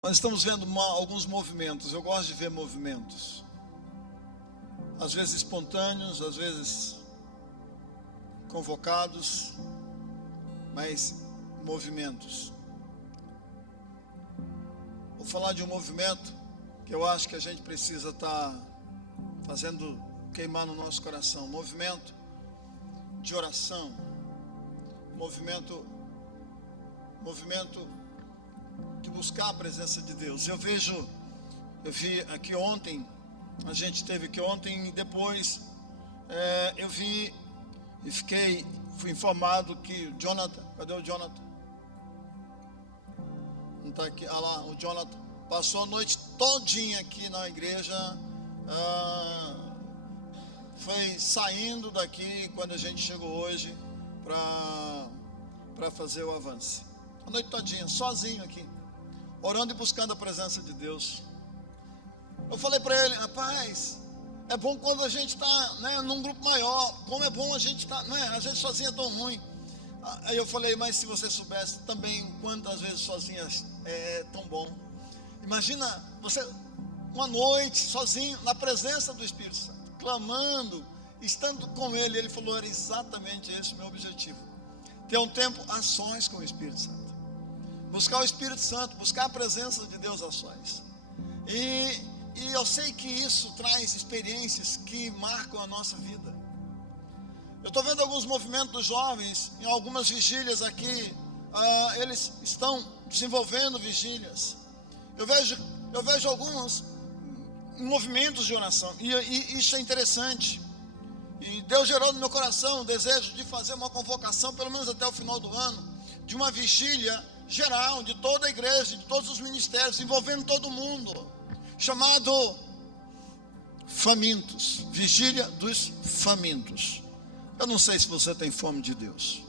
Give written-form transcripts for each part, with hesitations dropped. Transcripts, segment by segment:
Nós estamos vendo alguns movimentos. Eu gosto de ver movimentos, às vezes espontâneos, às vezes convocados, mas movimentos. Vou falar de um movimento que eu acho que a gente precisa estar fazendo queimar no nosso coração. Movimento de oração, movimento de buscar a presença de Deus. Eu vi aqui ontem, a gente esteve aqui ontem e depois eu vi e fui informado que o Jonathan, cadê o Jonathan? Não está aqui, lá, o Jonathan passou a noite todinha aqui na igreja, foi saindo daqui quando a gente chegou hoje para fazer o avanço. A noite todinha, sozinho aqui, orando e buscando a presença de Deus. Eu falei para ele: rapaz, é bom quando a gente está, num grupo maior. Como é bom a gente estar, a gente sozinho é tão ruim. Aí eu falei: mas se você soubesse também quantas vezes sozinha é tão bom. Imagina você uma noite sozinho na presença do Espírito Santo, clamando, estando com Ele. Ele falou: era exatamente esse o meu objetivo, ter um tempo a sós com o Espírito Santo, buscar o Espírito Santo, buscar a presença de Deus a sós. E eu sei que isso traz experiências que marcam a nossa vida. Eu estou vendo alguns movimentos dos jovens em algumas vigílias aqui. Eles estão desenvolvendo vigílias. Eu vejo alguns movimentos de oração, e isso é interessante. E Deus gerou no meu coração o desejo de fazer uma convocação, pelo menos até o final do ano, de uma vigília geral, de toda a igreja, de todos os ministérios, envolvendo todo mundo, chamado Famintos, Vigília dos Famintos. Eu não sei se você tem fome de Deus.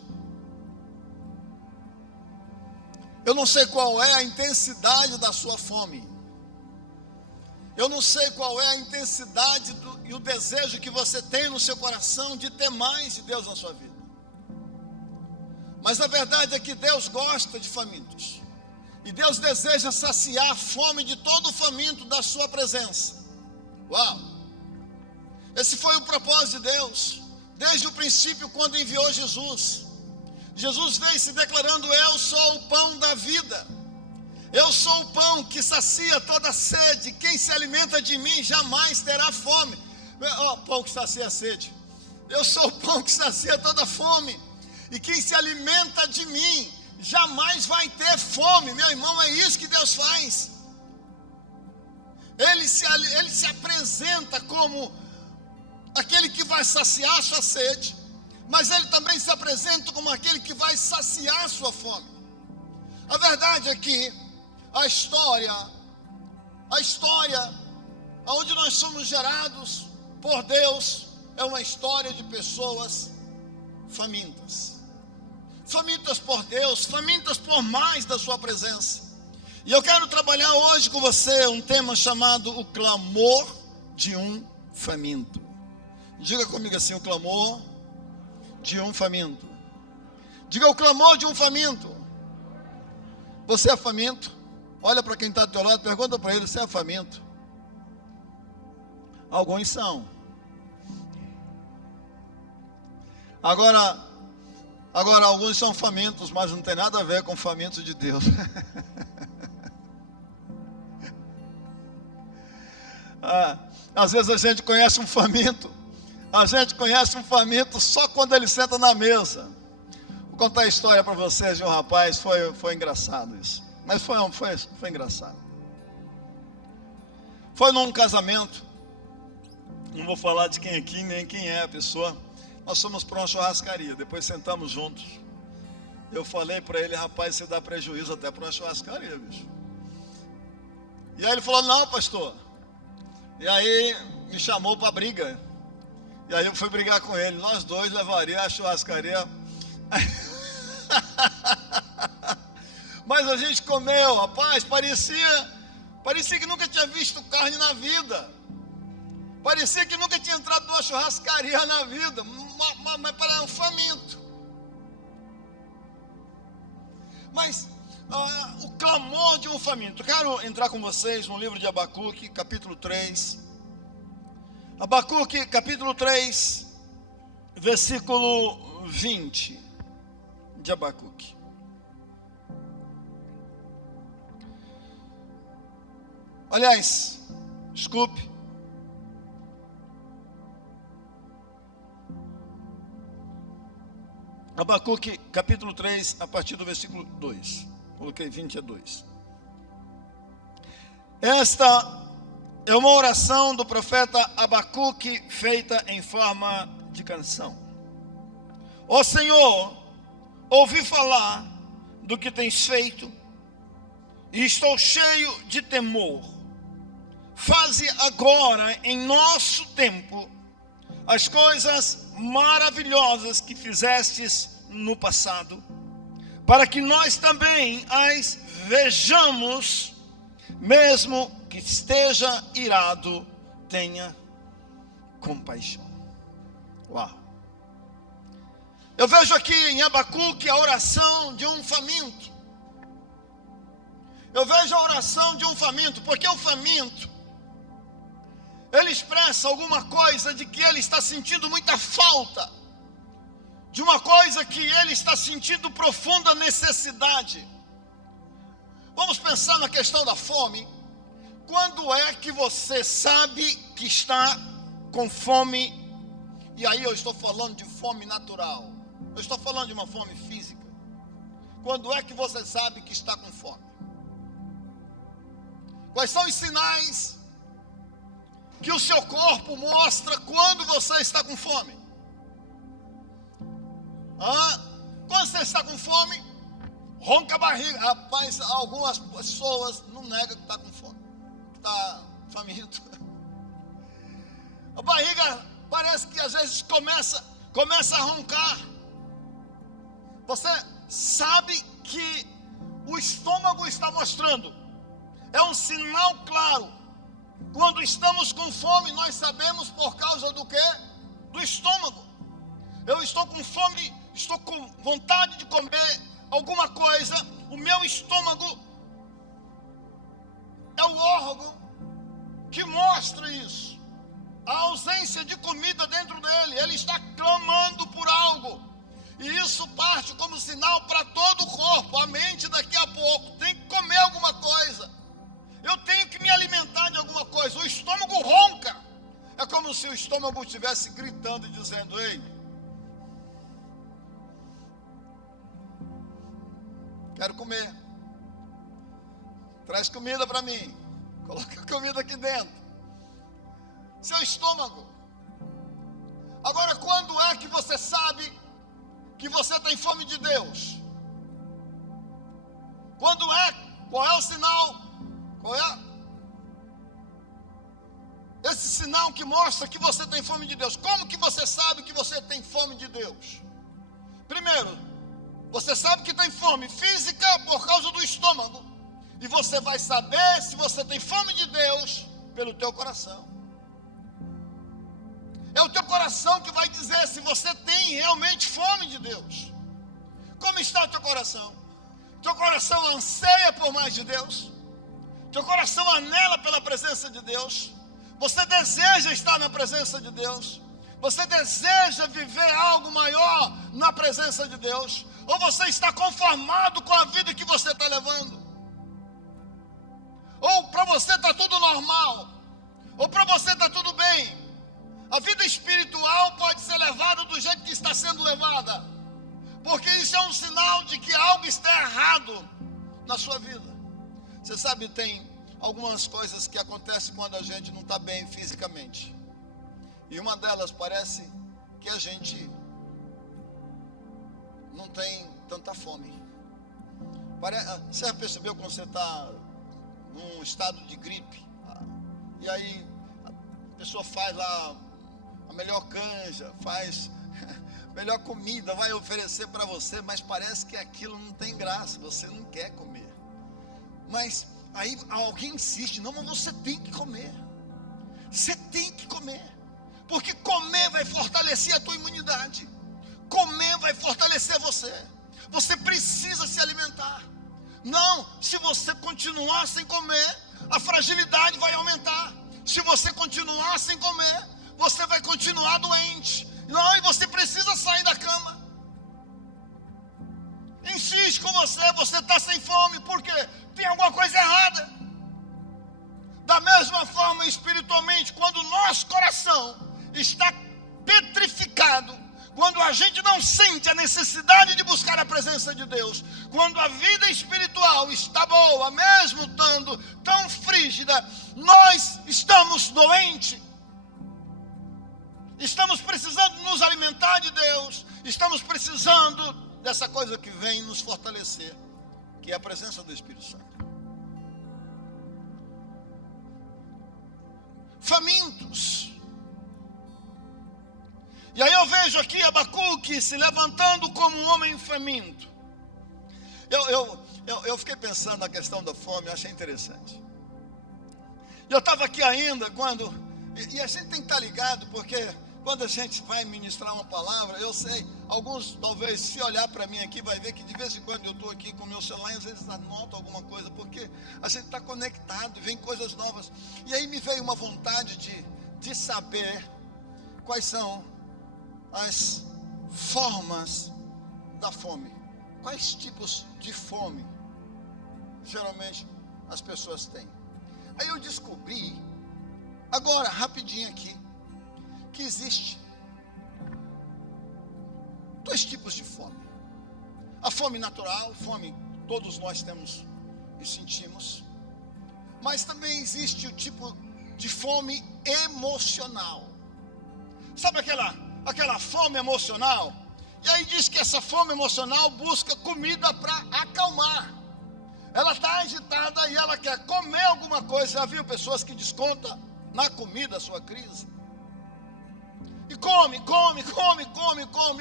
Eu não sei qual é a intensidade da sua fome. Eu não sei qual é a intensidade e o desejo que você tem no seu coração de ter mais de Deus na sua vida. Mas a verdade é que Deus gosta de famintos. E Deus deseja saciar a fome de todo faminto da sua presença. Uau! Esse foi o propósito de Deus, desde o princípio, quando enviou Jesus. Jesus veio se declarando: eu sou o pão da vida. Eu sou o pão que sacia toda a sede. Quem se alimenta de mim jamais terá fome. Pão que sacia a sede. Eu sou o pão que sacia toda a fome. E quem se alimenta de mim jamais vai ter fome. Meu irmão, é isso que Deus faz. Ele se apresenta como aquele que vai saciar a sua sede, mas Ele também se apresenta como aquele que vai saciar a sua fome. A verdade é que a história onde nós somos gerados por Deus é uma história de pessoas famintas. Famintas por Deus, famintas por mais da sua presença. E eu quero trabalhar hoje com você um tema chamado o clamor de um faminto. Diga comigo assim: o clamor de um faminto. Diga: o clamor de um faminto. Você é faminto? Olha para quem está do teu lado, pergunta para ele: você é faminto? Alguns são. Agora alguns são famintos, mas não tem nada a ver com famintos de Deus. Às vezes a gente conhece um faminto só quando ele senta na mesa. Vou contar a história para vocês de um rapaz. Foi engraçado isso, mas foi engraçado. Foi num casamento. Não vou falar de quem aqui, nem quem é a pessoa. Nós fomos para uma churrascaria, depois sentamos juntos. Eu falei para ele: rapaz, você dá prejuízo até para uma churrascaria, bicho. E aí ele falou: não, pastor. E aí me chamou para briga. E aí eu fui brigar com ele. Nós dois levaríamos a churrascaria. Mas a gente comeu, rapaz, parecia que nunca tinha visto carne na vida. Parecia que nunca tinha entrado numa churrascaria na vida. Mas para um faminto. Mas o clamor de um faminto. Eu quero entrar com vocês no livro de Abacuque, capítulo 3. Abacuque, capítulo 3, versículo 20 de Abacuque. Aliás, desculpe. Abacuque, capítulo 3, a partir do versículo 2. Coloquei 22. Esta é uma oração do profeta Abacuque feita em forma de canção. Ó Senhor, ouvi falar do que tens feito e estou cheio de temor. Faze agora, em nosso tempo, as coisas maravilhosas que fizestes no passado, para que nós também as vejamos, mesmo que esteja irado, tenha compaixão. Uau! Eu vejo aqui em Abacuque a oração de um faminto. Eu vejo a oração de um faminto, porque o faminto, ele expressa alguma coisa de que ele está sentindo muita falta, de uma coisa que ele está sentindo profunda necessidade. Vamos pensar na questão da fome. Quando é que você sabe que está com fome? E aí eu estou falando de fome natural. Eu estou falando de uma fome física. Quando é que você sabe que está com fome? Quais são os sinais que o seu corpo mostra quando você está com fome? Quando você está com fome, ronca a barriga. Rapaz, algumas pessoas não negam que está com fome, que está faminto. A barriga parece que às vezes começa a roncar. Você sabe que o estômago está mostrando. É um sinal claro. Quando estamos com fome, nós sabemos por causa do quê? Do estômago. Eu estou com fome, estou com vontade de comer alguma coisa. O meu estômago é o órgão que mostra isso. A ausência de comida dentro dele. Ele está clamando por algo. E isso parte como sinal para todo o corpo. A mente daqui a pouco tem que comer alguma coisa. Eu tenho que me alimentar de alguma coisa. O estômago ronca. É como se o estômago estivesse gritando e dizendo: ei, quero comer. Traz comida para mim. Coloca comida aqui dentro. Seu estômago. Agora, quando é que você sabe que você tem fome de Deus? Quando é? Qual é o sinal? Qual é esse sinal que mostra que você tem fome de Deus? Como que você sabe que você tem fome de Deus? Primeiro, você sabe que tem fome física por causa do estômago. E você vai saber se você tem fome de Deus pelo teu coração. É o teu coração que vai dizer se você tem realmente fome de Deus. Como está o teu coração? Teu coração anseia por mais de Deus? Teu coração anela pela presença de Deus? Você deseja estar na presença de Deus? Você deseja viver algo maior na presença de Deus? Ou você está conformado com a vida que você está levando? Ou para você está tudo normal? Ou para você está tudo bem? A vida espiritual pode ser levada do jeito que está sendo levada, porque isso é um sinal de que algo está errado na sua vida. Você sabe, tem algumas coisas que acontecem quando a gente não está bem fisicamente. E uma delas parece que a gente não tem tanta fome. Você já percebeu quando você está num estado de gripe? E aí a pessoa faz lá a melhor canja, faz a melhor comida, vai oferecer para você, mas parece que aquilo não tem graça, você não quer comer. Mas aí alguém insiste: não, mas você tem que comer. Você tem que comer. Porque comer vai fortalecer a tua imunidade. Comer vai fortalecer você. Você precisa se alimentar. Não, se você continuar sem comer, a fragilidade vai aumentar. Se você continuar sem comer, você vai continuar doente. Não, e você precisa sair da cama. Insiste com você está sem fome, por quê? Tem alguma coisa errada. Da mesma forma, espiritualmente, quando o nosso coração está petrificado, quando a gente não sente a necessidade de buscar a presença de Deus, quando a vida espiritual está boa, mesmo estando tão frígida, nós estamos doentes. Estamos precisando nos alimentar de Deus, estamos precisando dessa coisa que vem nos fortalecer, que é a presença do Espírito Santo. Famintos. E aí eu vejo aqui Abacuque se levantando como um homem faminto. Eu fiquei pensando na questão da fome, eu achei interessante. Eu estava aqui ainda quando... E a gente tem que estar ligado, porque quando a gente vai ministrar uma palavra, eu sei, alguns talvez se olhar para mim aqui vai ver que de vez em quando eu estou aqui com o meu celular e às vezes anoto alguma coisa, porque a gente está conectado e vem coisas novas. E aí me veio uma vontade de saber quais são as formas da fome. Quais tipos de fome geralmente as pessoas têm? Aí eu descobri, agora rapidinho aqui, que existe 2 tipos de fome. A fome natural, fome todos nós temos e sentimos. Mas também existe o tipo de fome emocional. Sabe aquela fome emocional? E aí diz que essa fome emocional busca comida para acalmar. Ela está agitada e ela quer comer alguma coisa. Já viu pessoas que descontam na comida a sua crise? E come.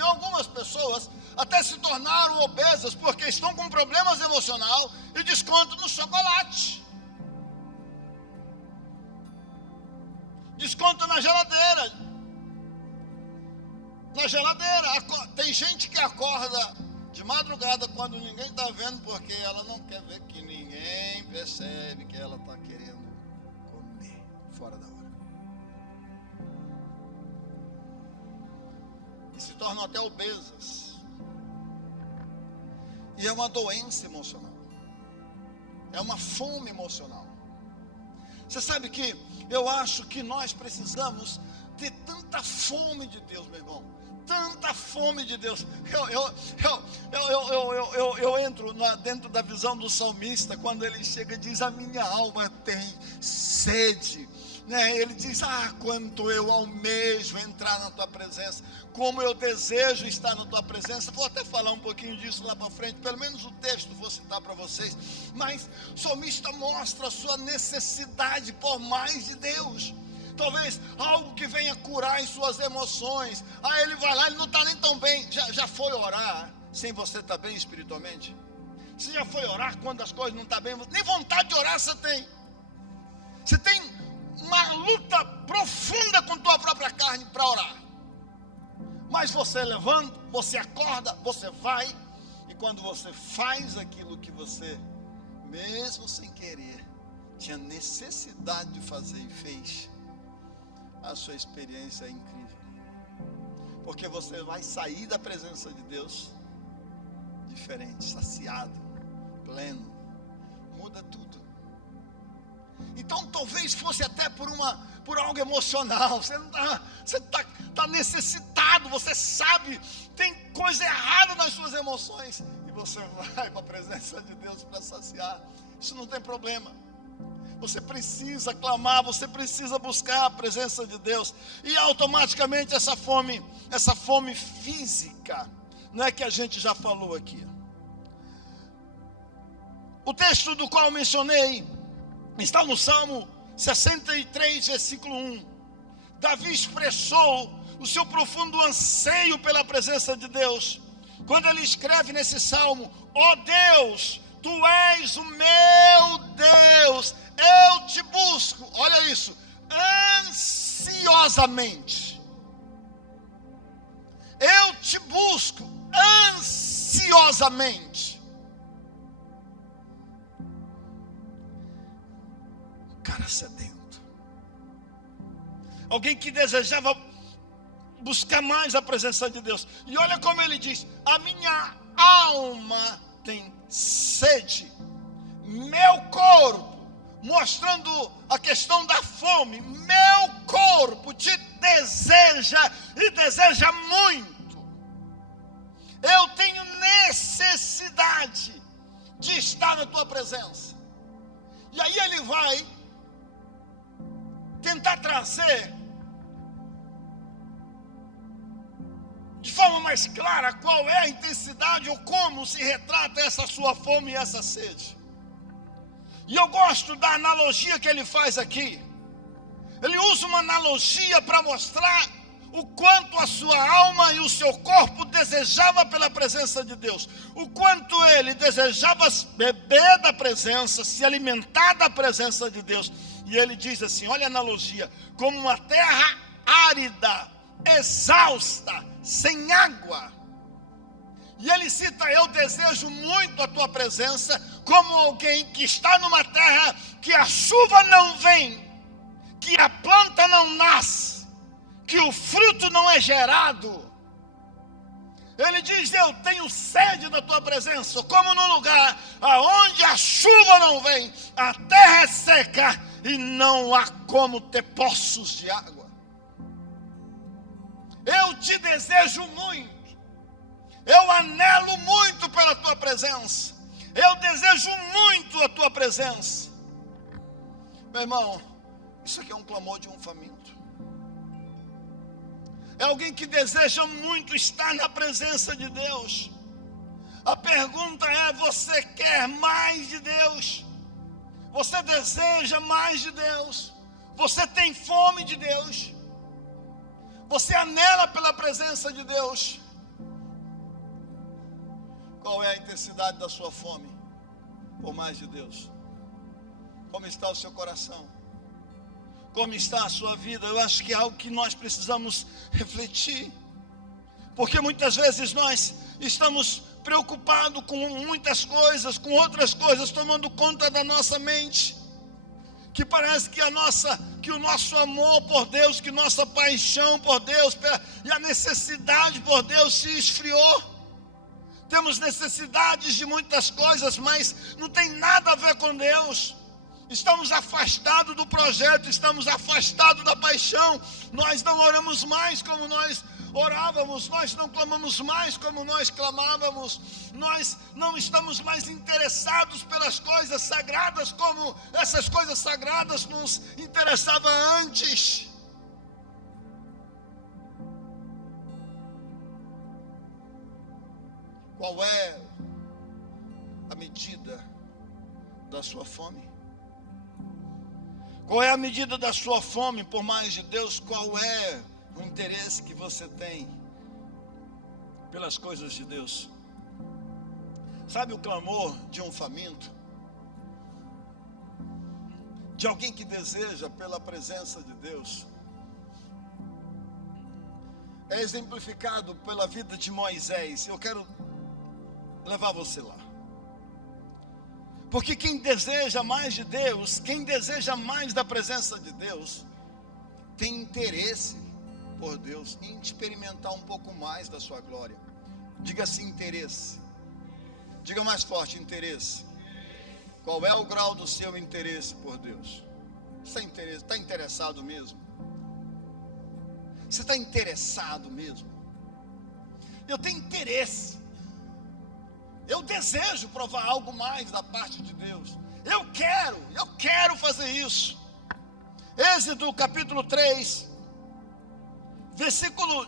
Algumas pessoas até se tornaram obesas porque estão com problemas emocionais e descontam no chocolate. Descontam na geladeira. Tem gente que acorda de madrugada quando ninguém está vendo, porque ela não quer ver que ninguém percebe que ela está querendo comer fora da hora. E se tornam até obesas. E é uma doença emocional. É uma fome emocional. Você sabe que eu acho que nós precisamos ter tanta fome de Deus, meu irmão. Tanta fome de Deus. Eu entro dentro da visão do salmista, quando ele chega e diz: a minha alma tem sede. Ele diz: quanto eu almejo entrar na tua presença, como eu desejo estar na tua presença. Vou até falar um pouquinho disso lá para frente, pelo menos o texto vou citar para vocês. Mas o salmista mostra a sua necessidade por mais de Deus. Talvez algo que venha curar as suas emoções. Ele vai lá, ele não está nem tão bem. Já foi orar sem você estar bem espiritualmente? Você já foi orar quando as coisas não estão bem? Nem vontade de orar você tem. Você tem uma luta profunda com tua própria carne para orar. Mas você levanta, você acorda, você vai. E quando você faz aquilo que você, mesmo sem querer, tinha necessidade de fazer e fez, a sua experiência é incrível. Porque você vai sair da presença de Deus diferente, saciado, pleno. Muda tudo. Então talvez fosse até por algo emocional. Você não tá necessitado, você sabe, tem coisa errada nas suas emoções, e você vai para a presença de Deus para saciar. Isso não tem problema. Você precisa clamar, você precisa buscar a presença de Deus. E automaticamente essa fome física, não é que a gente já falou aqui. O texto do qual mencionei está no Salmo 63, versículo 1. Davi expressou o seu profundo anseio pela presença de Deus, quando ele escreve nesse salmo: ó Deus, tu és o meu Deus, eu te busco, olha isso, ansiosamente. Eu te busco ansiosamente. cara sedento. Alguém que desejava buscar mais a presença de Deus. E olha como ele diz: a minha alma tem sede. Meu corpo, mostrando a questão da fome, meu corpo te deseja e deseja muito. Eu tenho necessidade de estar na tua presença. E aí ele vai tentar trazer de forma mais clara qual é a intensidade ou como se retrata essa sua fome e essa sede. E eu gosto da analogia que ele faz aqui. Ele usa uma analogia para mostrar o quanto a sua alma e o seu corpo desejava pela presença de Deus. O quanto ele desejava beber da presença, se alimentar da presença de Deus. E ele diz assim, olha a analogia: como uma terra árida, exausta, sem água. E ele cita: eu desejo muito a tua presença, como alguém que está numa terra que a chuva não vem, que a planta não nasce, que o fruto não é gerado. Ele diz: eu tenho sede da tua presença, como num lugar aonde a chuva não vem, a terra é seca e não há como ter poços de água. Eu te desejo muito. Eu anelo muito pela tua presença. Eu desejo muito a tua presença. Meu irmão, isso aqui é um clamor de um faminto. É alguém que deseja muito estar na presença de Deus. A pergunta é: você quer mais de Deus? Você deseja mais de Deus? Você tem fome de Deus? Você anela pela presença de Deus? Qual é a intensidade da sua fome por mais de Deus? Como está o seu coração? Como está a sua vida? Eu acho que é algo que nós precisamos refletir. Porque muitas vezes nós estamos preocupados com muitas coisas, com outras coisas tomando conta da nossa mente. Que parece que o nosso amor por Deus, que nossa paixão por Deus e a necessidade por Deus se esfriou. Temos necessidades de muitas coisas, mas não tem nada a ver com Deus. Estamos afastados do projeto, estamos afastados da paixão. Nós não oramos mais como nós orávamos, nós não clamamos mais como nós clamávamos. Nós não estamos mais interessados pelas coisas sagradas como essas coisas sagradas nos interessavam antes. Qual é a medida da sua fome? Qual é a medida da sua fome por mais de Deus? Qual é o interesse que você tem pelas coisas de Deus? Sabe o clamor de um faminto? De alguém que deseja pela presença de Deus? É exemplificado pela vida de Moisés. Eu quero levar você lá. Porque quem deseja mais de Deus, quem deseja mais da presença de Deus, tem interesse por Deus em experimentar um pouco mais da sua glória. Diga assim: interesse. Diga mais forte: interesse. Qual é o grau do seu interesse por Deus? Você está interessado mesmo? Você está interessado mesmo? Eu tenho interesse. Eu desejo provar algo mais da parte de Deus. Eu quero fazer isso. Êxodo capítulo 3, versículo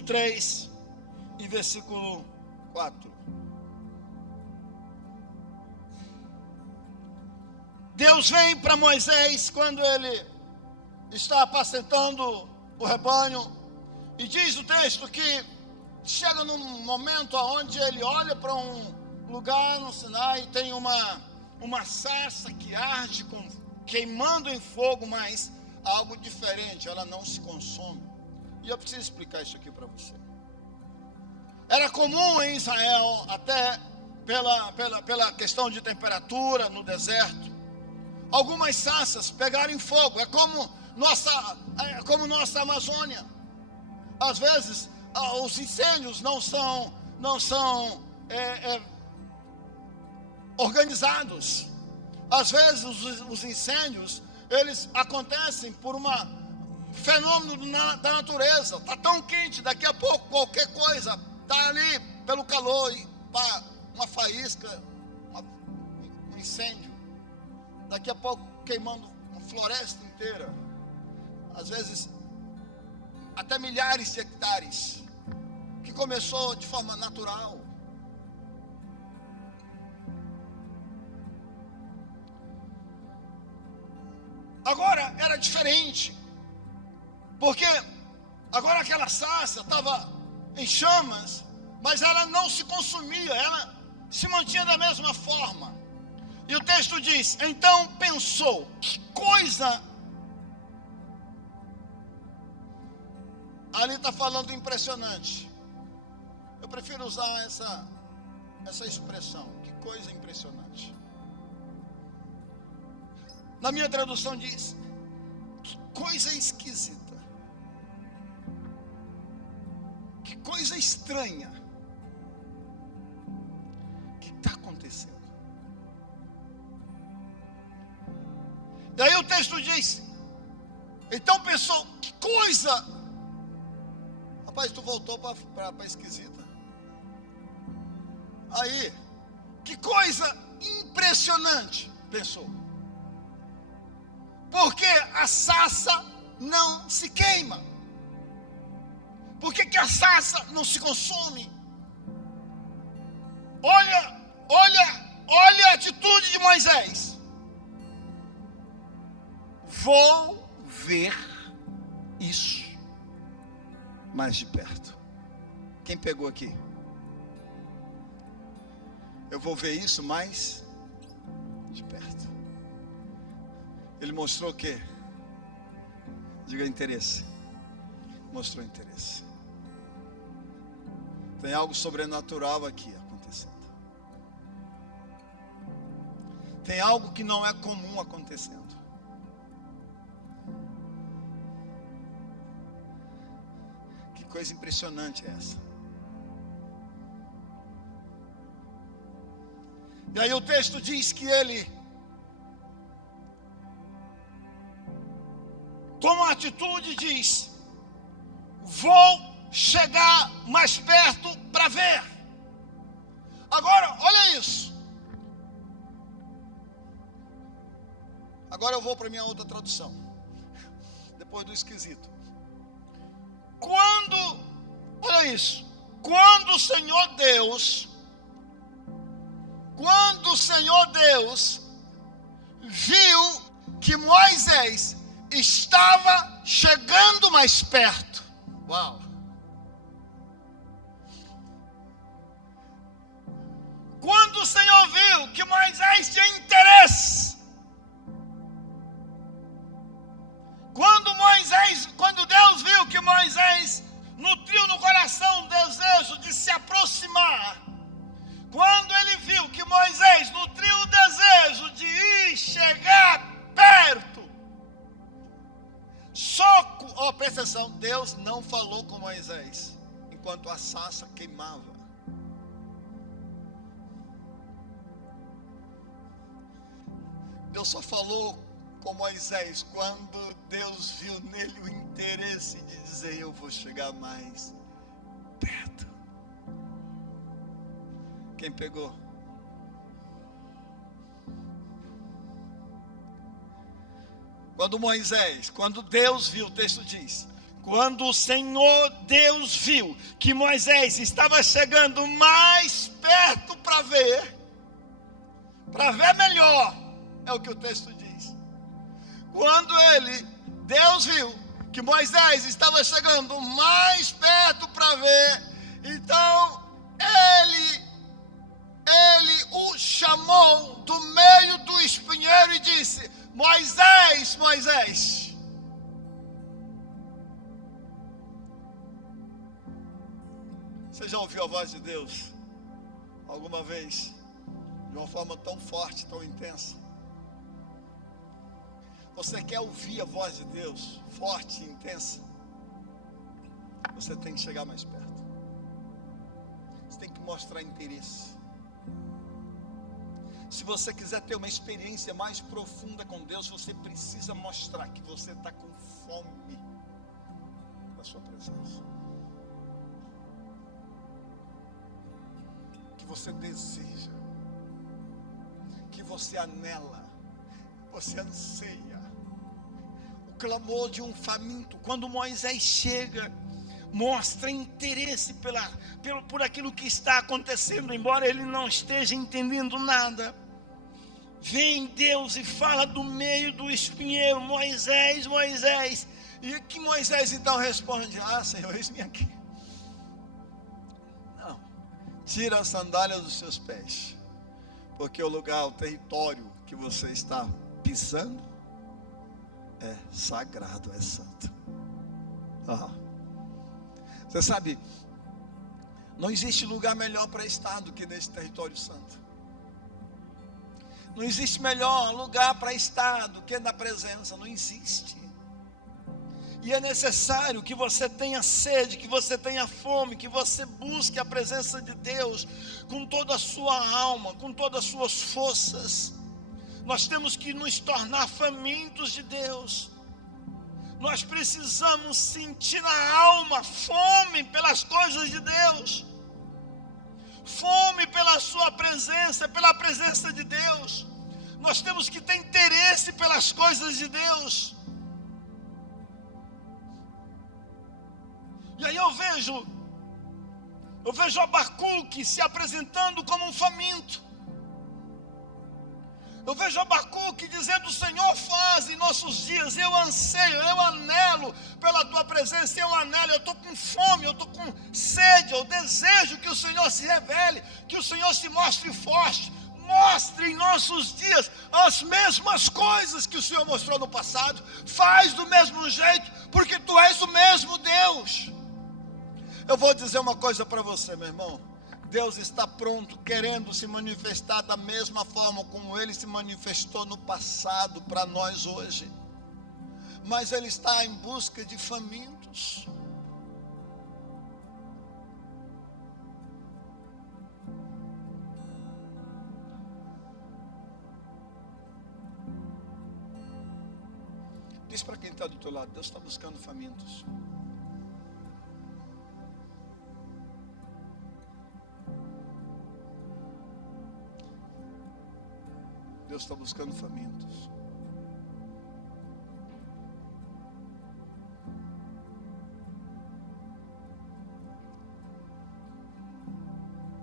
3 e versículo 4. Deus vem para Moisés quando ele está apacentando o rebanho, e diz o texto que chega num momento onde ele olha para um lugar no Sinai e tem uma sarça que arde queimando em fogo, mas algo diferente, ela não se consome. E eu preciso explicar isso aqui para você. Era comum em Israel, até pela questão de temperatura no deserto. Algumas sarças pegaram em fogo. É como nossa Amazônia. Às vezes os incêndios não são organizados. Às vezes os incêndios, eles acontecem por um fenômeno da natureza. Está tão quente, daqui a pouco qualquer coisa está ali pelo calor e pá, uma faísca, um incêndio. Daqui a pouco queimando uma floresta inteira. Às vezes até milhares de hectares, que começou de forma natural. Agora era diferente, porque agora aquela sarça estava em chamas, mas ela não se consumia, ela se mantinha da mesma forma. E o texto diz: então pensou, que coisa. Ali está falando impressionante. Eu prefiro usar essa expressão, que coisa impressionante. Na minha tradução diz: que coisa esquisita, que coisa estranha. O que está acontecendo? Daí o texto diz: então pensou, que coisa. Rapaz, tu voltou para esquisita. Aí, que coisa impressionante, pensou. Porque a sarça não se queima? Por que a sarça não se consome? Olha a atitude de Moisés. Vou ver isso mais de perto. Quem pegou aqui? Eu vou ver isso mais de perto. Ele mostrou o quê? Diga interesse. Mostrou interesse. Tem algo sobrenatural aqui acontecendo. Tem algo que não é comum acontecendo. Que coisa impressionante é essa? E aí o texto diz que ele toma uma atitude e diz: vou chegar mais perto para ver. Agora, olha isso. Agora eu vou para a minha outra tradução. Depois do esquisito. Olha isso. Quando o Senhor Deus viu que Moisés estava chegando mais perto. Uau! Quando o Senhor viu que Moisés tinha interesse, quando Deus viu que Moisés nutriu no coração o desejo de se aproximar, quando ele viu que Moisés nutriu o desejo de ir chegar perto, presta atenção, Deus não falou com Moisés enquanto a sarça queimava. Deus só falou com Moisés quando Deus viu nele o interesse de dizer: eu vou chegar mais perto. Quem pegou? Quando Deus viu, o texto diz: quando o Senhor Deus viu que Moisés estava chegando mais perto para ver melhor, é o que o texto diz. Quando Deus viu que Moisés estava chegando mais perto para ver, então ele o chamou do meio do espinheiro e disse: Moisés, Moisés. Você já ouviu a voz de Deus alguma vez? de uma forma tão forte, tão intensa. Você quer ouvir a voz de Deus forte e intensa? Você tem que chegar mais perto. Você tem que mostrar interesse. Se você quiser ter uma experiência mais profunda com Deus, você precisa mostrar que você está com fome da sua presença. Que você deseja. Que você anela. Você anseia. O clamor de um faminto. Quando Moisés chega, mostra interesse por aquilo que está acontecendo, embora ele não esteja entendendo nada. Vem Deus e fala do meio do espinheiro: Moisés, Moisés. E que Moisés então responde: ah, Senhor, eis-me aqui. Não, tira a sandália dos seus pés, porque o lugar, o território que você está pisando é sagrado, é santo. Você sabe, não existe lugar melhor para estar do que nesse território santo. Não existe melhor lugar para estar do que na presença, não existe. E é necessário que você tenha sede, que você tenha fome, que você busque a presença de Deus com toda a sua alma, com todas as suas forças. Nós temos que nos tornar famintos de Deus. Nós precisamos sentir na alma fome pelas coisas de Deus, fome pela sua presença, pela presença de Deus. Nós temos que ter interesse pelas coisas de Deus. E aí eu vejo Abacuque se apresentando como um faminto. Eu vejo Abacuque dizendo: Senhor, faz em nossos dias. Eu anseio, eu anelo pela tua presença, eu anelo, eu estou com fome, eu estou com sede, eu desejo que o Senhor se revele, que o Senhor se mostre forte. Mostre em nossos dias as mesmas coisas que o Senhor mostrou no passado. Faz do mesmo jeito, porque tu és o mesmo Deus. Eu vou dizer uma coisa para você, meu irmão. Deus está pronto, querendo se manifestar da mesma forma como Ele se manifestou no passado para nós hoje. Mas Ele está em busca de famintos. Diz para quem está do teu lado: Deus está buscando famintos. Deus está buscando famintos.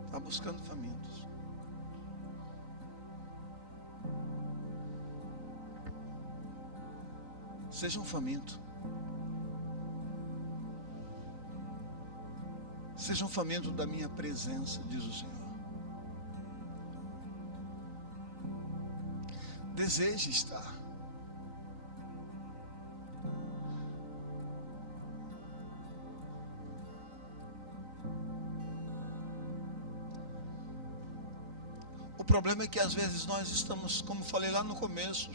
Está buscando famintos. Seja um faminto. Seja um faminto da minha presença, diz o Senhor. Deseje estar. O problema é que às vezes nós estamos, como falei lá no começo,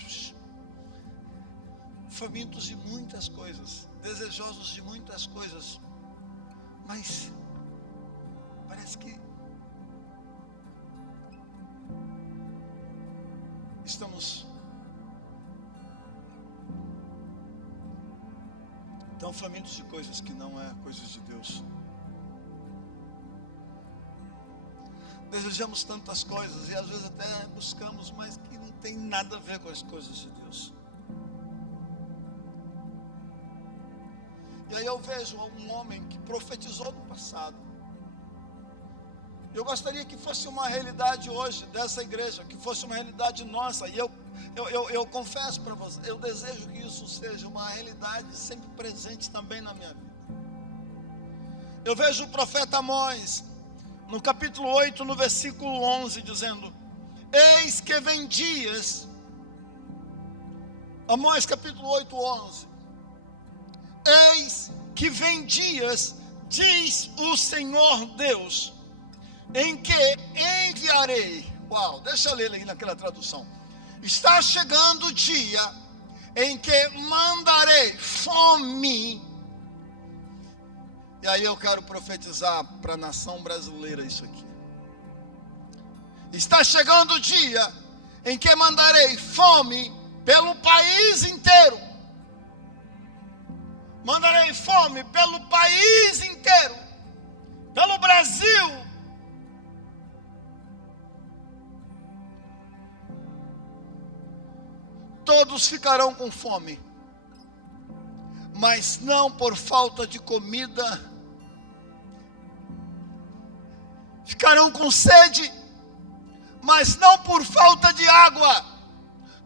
famintos de muitas coisas, desejosos de muitas coisas, mas parece que estamos tão famintos de coisas que não é coisas de Deus. Desejamos tantas coisas e às vezes até buscamos, mas que não tem nada a ver com as coisas de Deus. E aí eu vejo um homem que profetizou no passado. Eu gostaria que fosse uma realidade hoje dessa igreja, que fosse uma realidade nossa. E eu confesso para você, eu desejo que isso seja uma realidade sempre presente também na minha vida. Eu vejo o profeta Amós, no capítulo 8, no versículo 11, dizendo: eis que vem dias, Amós capítulo 8, 11, eis que vem dias, diz o Senhor Deus, em que enviarei Uau, deixa eu ler aí naquela tradução. Está chegando o dia em que mandarei fome. E aí eu quero profetizar para a nação brasileira isso aqui. Está chegando o dia em que mandarei fome pelo país inteiro. Mandarei fome pelo país inteiro. Pelo Brasil. Todos ficarão com fome, mas não por falta de comida. Ficarão com sede, mas não por falta de água.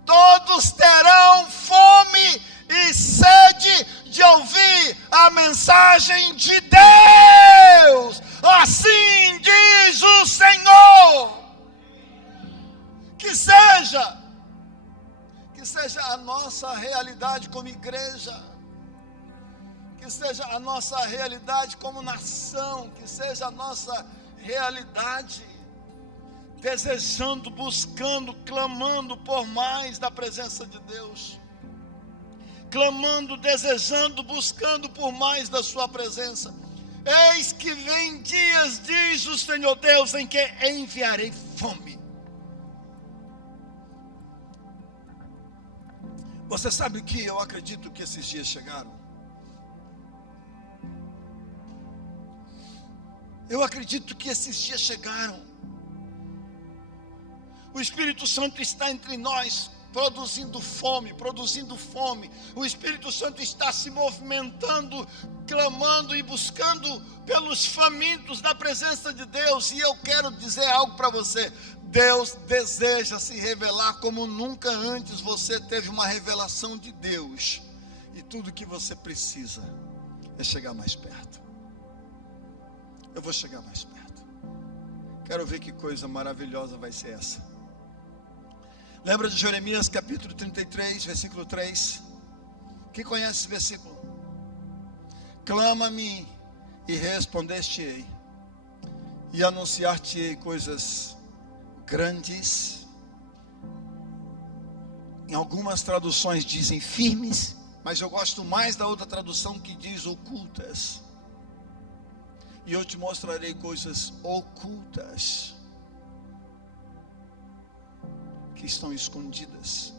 Todos terão fome e sede de ouvir a mensagem de Deus. Assim diz o Senhor. Que seja a nossa realidade como igreja, que seja a nossa realidade como nação, que seja a nossa realidade, desejando, buscando, clamando por mais da presença de Deus, clamando, desejando, buscando por mais da sua presença. Eis que vem dias, diz o Senhor Deus, em que enviarei fome. Você sabe que eu acredito que esses dias chegaram? Eu acredito que esses dias chegaram. O Espírito Santo está entre nós, produzindo fome. O Espírito Santo está se movimentando, clamando e buscando pelos famintos da presença de Deus. E eu quero dizer algo para você. Deus deseja se revelar como nunca antes você teve uma revelação de Deus. E tudo que você precisa é chegar mais perto. Eu vou chegar mais perto. Quero ver que coisa maravilhosa vai ser essa. Lembra de Jeremias capítulo 33, versículo 3? Quem conhece esse versículo? Clama-me e respondeste-ei, e anunciar-te-ei coisas grandes. Em algumas traduções dizem firmes, mas eu gosto mais da outra tradução que diz ocultas. E eu te mostrarei coisas ocultas que estão escondidas.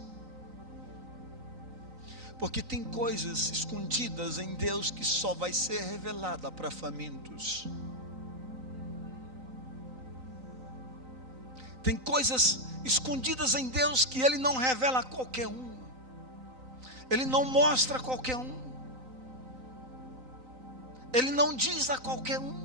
Porque tem coisas escondidas em Deus que só vai ser revelada para famintos. Tem coisas escondidas em Deus que Ele não revela a qualquer um. Ele não mostra a qualquer um. Ele não diz a qualquer um.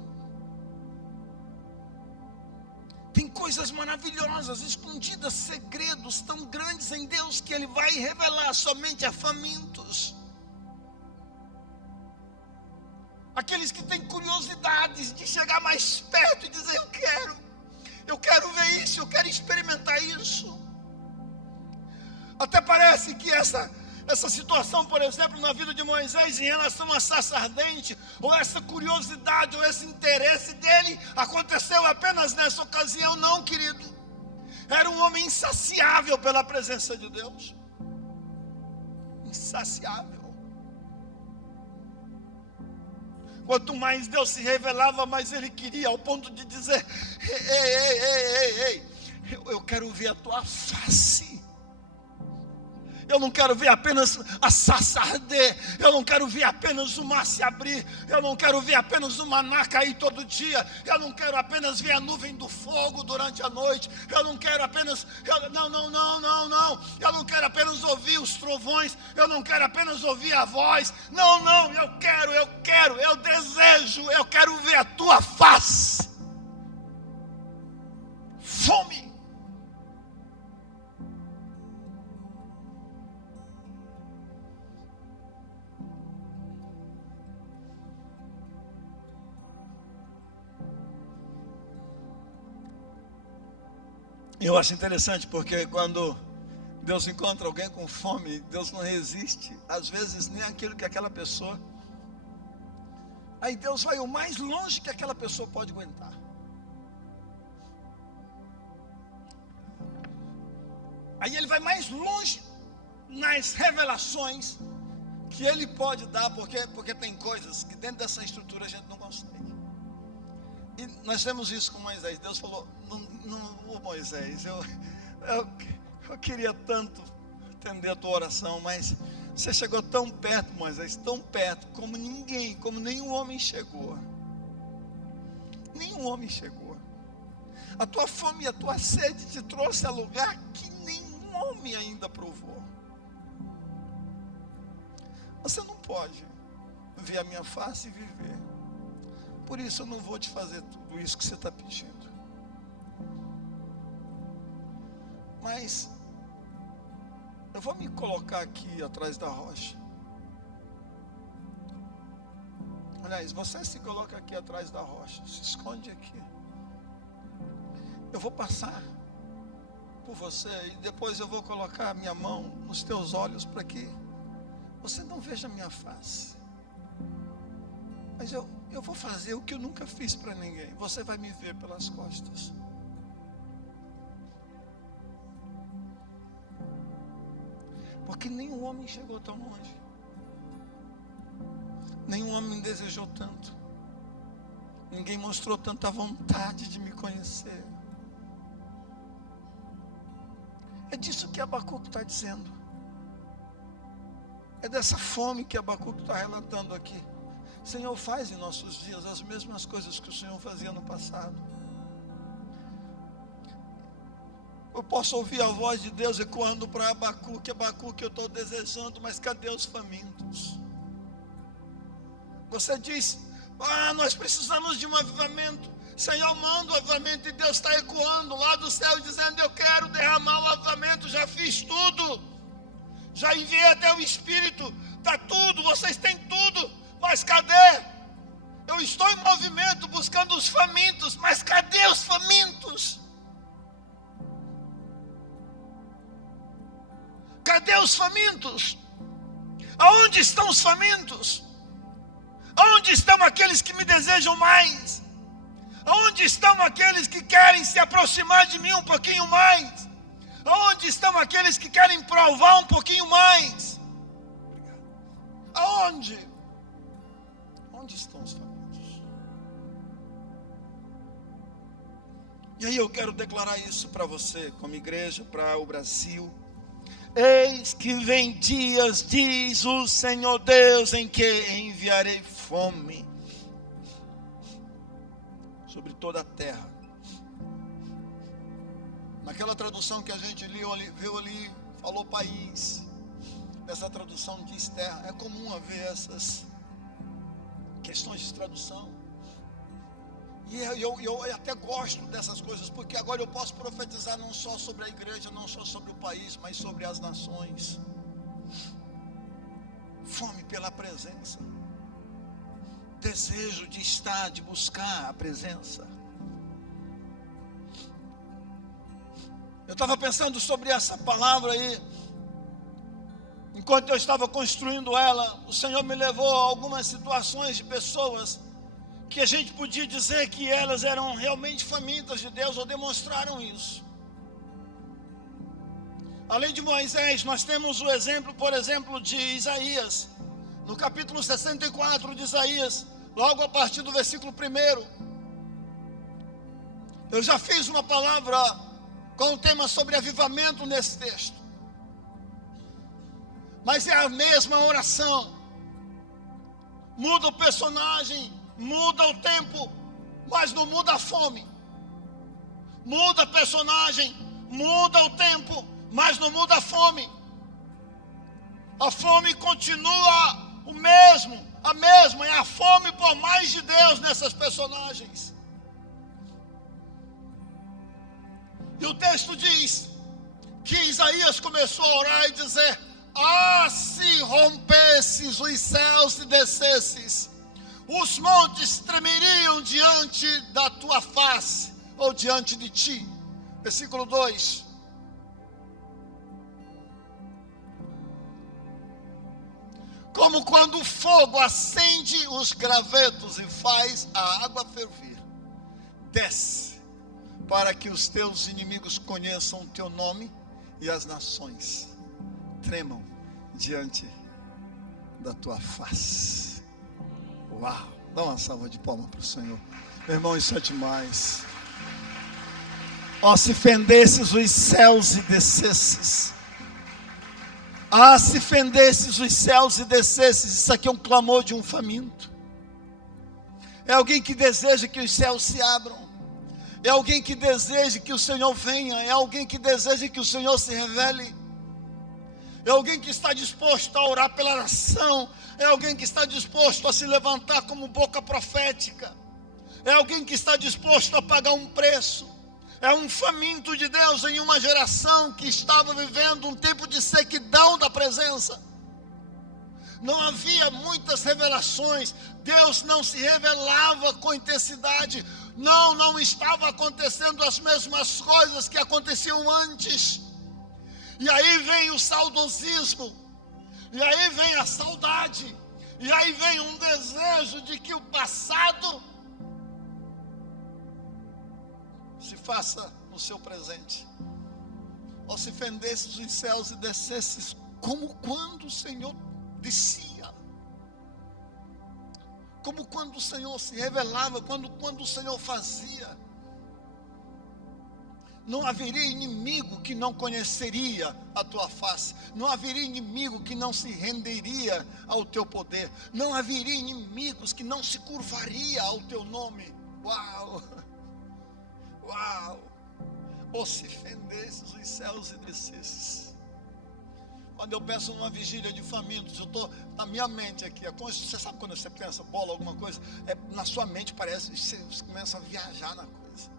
Tem coisas maravilhosas, escondidas, segredos tão grandes em Deus que Ele vai revelar somente a famintos. Aqueles que têm curiosidades de chegar mais perto e dizer: eu quero ver isso, eu quero experimentar isso. Até parece que essa situação, por exemplo, na vida de Moisés em relação à sarça ardente, ou essa curiosidade, ou esse interesse dele, aconteceu apenas nessa ocasião. Não, querido. Era um homem insaciável pela presença de Deus. Insaciável. Quanto mais Deus se revelava, mais ele queria, ao ponto de dizer: ei, eu quero ver a tua face. Eu não quero ver apenas a sarça arder. Eu não quero ver apenas o mar se abrir. Eu não quero ver apenas o maná cair todo dia. Eu não quero apenas ver a nuvem do fogo durante a noite. Eu não quero apenas... Não. Eu não quero apenas ouvir os trovões. Eu não quero apenas ouvir a voz. Não. Eu desejo. Eu quero ver a tua face. Fome. Eu acho interessante porque quando Deus encontra alguém com fome, Deus não resiste, às vezes, nem aquilo que aquela pessoa. Aí Deus vai o mais longe que aquela pessoa pode aguentar. Aí ele vai mais longe nas revelações que ele pode dar, porque tem coisas que dentro dessa estrutura a gente não consegue. E nós temos isso com Moisés. Deus falou: não, Moisés, eu queria tanto atender a tua oração, mas você chegou tão perto, Moisés, tão perto, como nenhum homem chegou. Nenhum homem chegou. A tua fome e a tua sede te trouxe a lugar que nenhum homem ainda provou. Você não pode ver a minha face e viver. Por isso eu não vou te fazer tudo isso que você está pedindo. Mas eu vou me colocar aqui atrás da rocha. Aliás, você se coloca aqui atrás da rocha. Se esconde aqui. Eu vou passar por você e depois eu vou colocar a minha mão nos teus olhos para que você não veja a minha face. Mas eu vou fazer o que eu nunca fiz para ninguém. Você vai me ver pelas costas. Porque nenhum homem chegou tão longe. Nenhum homem desejou tanto. Ninguém mostrou tanta vontade de me conhecer. É disso que Abacuque está dizendo. É dessa fome que Abacuque está relatando aqui. Senhor, faz em nossos dias as mesmas coisas que o Senhor fazia no passado. Eu posso ouvir a voz de Deus ecoando para Abacuque: Abacuque, eu estou desejando, mas cadê os famintos? Você diz: nós precisamos de um avivamento. Senhor, manda o avivamento, e Deus está ecoando lá do céu, dizendo: eu quero derramar o avivamento, já fiz tudo, já enviei até o Espírito, está tudo, vocês têm tudo, mas cadê? Eu estou em movimento buscando os famintos, mas cadê os famintos? Cadê os famintos? Aonde estão os famintos? Aonde estão aqueles que me desejam mais? Aonde estão aqueles que querem se aproximar de mim um pouquinho mais? Aonde estão aqueles que querem provar um pouquinho mais? Aonde? Onde estão os famintos? E aí eu quero declarar isso para você, como igreja, para o Brasil. Eis que vem dias, diz o Senhor Deus, em que enviarei fome sobre toda a terra. Naquela tradução que a gente viu ali, falou país. Essa tradução diz terra. É comum haver essas questões de tradução. E eu até gosto dessas coisas, porque agora eu posso profetizar não só sobre a igreja, não só sobre o país, mas sobre as nações. Fome pela presença. Desejo de estar, de buscar a presença. Eu estava pensando sobre essa palavra aí. Enquanto eu estava construindo ela, o Senhor me levou a algumas situações de pessoas que a gente podia dizer que elas eram realmente famintas de Deus, ou demonstraram isso. Além de Moisés, nós temos o exemplo, por exemplo, de Isaías. No capítulo 64 de Isaías, logo a partir do versículo 1. Eu já fiz uma palavra com o tema sobre avivamento nesse texto. Mas é a mesma oração. Muda o personagem, muda o tempo, mas não muda a fome. Muda personagem, muda o tempo, mas não muda a fome. A fome continua a mesma, é a fome por mais de Deus nessas personagens. E o texto diz que Isaías começou a orar e dizer: se rompesses os céus e descesses, os montes tremeriam diante da tua face, ou diante de ti. Versículo 2. Como quando o fogo acende os gravetos e faz a água ferver, desce, para que os teus inimigos conheçam o teu nome e as nações tremam diante da tua face. Uau! Dá uma salva de palmas para o Senhor. Meu irmão, isso é demais. Ó, se fendesses os céus e descesses. Ah, se fendesses os céus e descesses. Isso aqui é um clamor de um faminto. É alguém que deseja que os céus se abram. É alguém que deseja que o Senhor venha. É alguém que deseja que o Senhor se revele. É alguém que está disposto a orar pela nação. É alguém que está disposto a se levantar como boca profética. É alguém que está disposto a pagar um preço. É um faminto de Deus em uma geração que estava vivendo um tempo de sequidão da presença. Não havia muitas revelações. Deus não se revelava com intensidade. Não estava acontecendo as mesmas coisas que aconteciam antes. E aí vem o saudosismo. E aí vem a saudade. E aí vem um desejo de que o passado se faça no seu presente. Ou se fendesses os céus e descesses como quando o Senhor descia. Como quando o Senhor se revelava, quando o Senhor fazia. Não haveria inimigo que não conheceria a tua face. Não haveria inimigo que não se renderia ao teu poder. Não haveria inimigos que não se curvaria ao teu nome. Uau! Uau! Ou se fendesses os céus e descesses. Quando eu penso numa vigília de famintos, eu estou na minha mente aqui. Você sabe quando você pensa bola, alguma coisa? Na sua mente parece, você começa a viajar na coisa.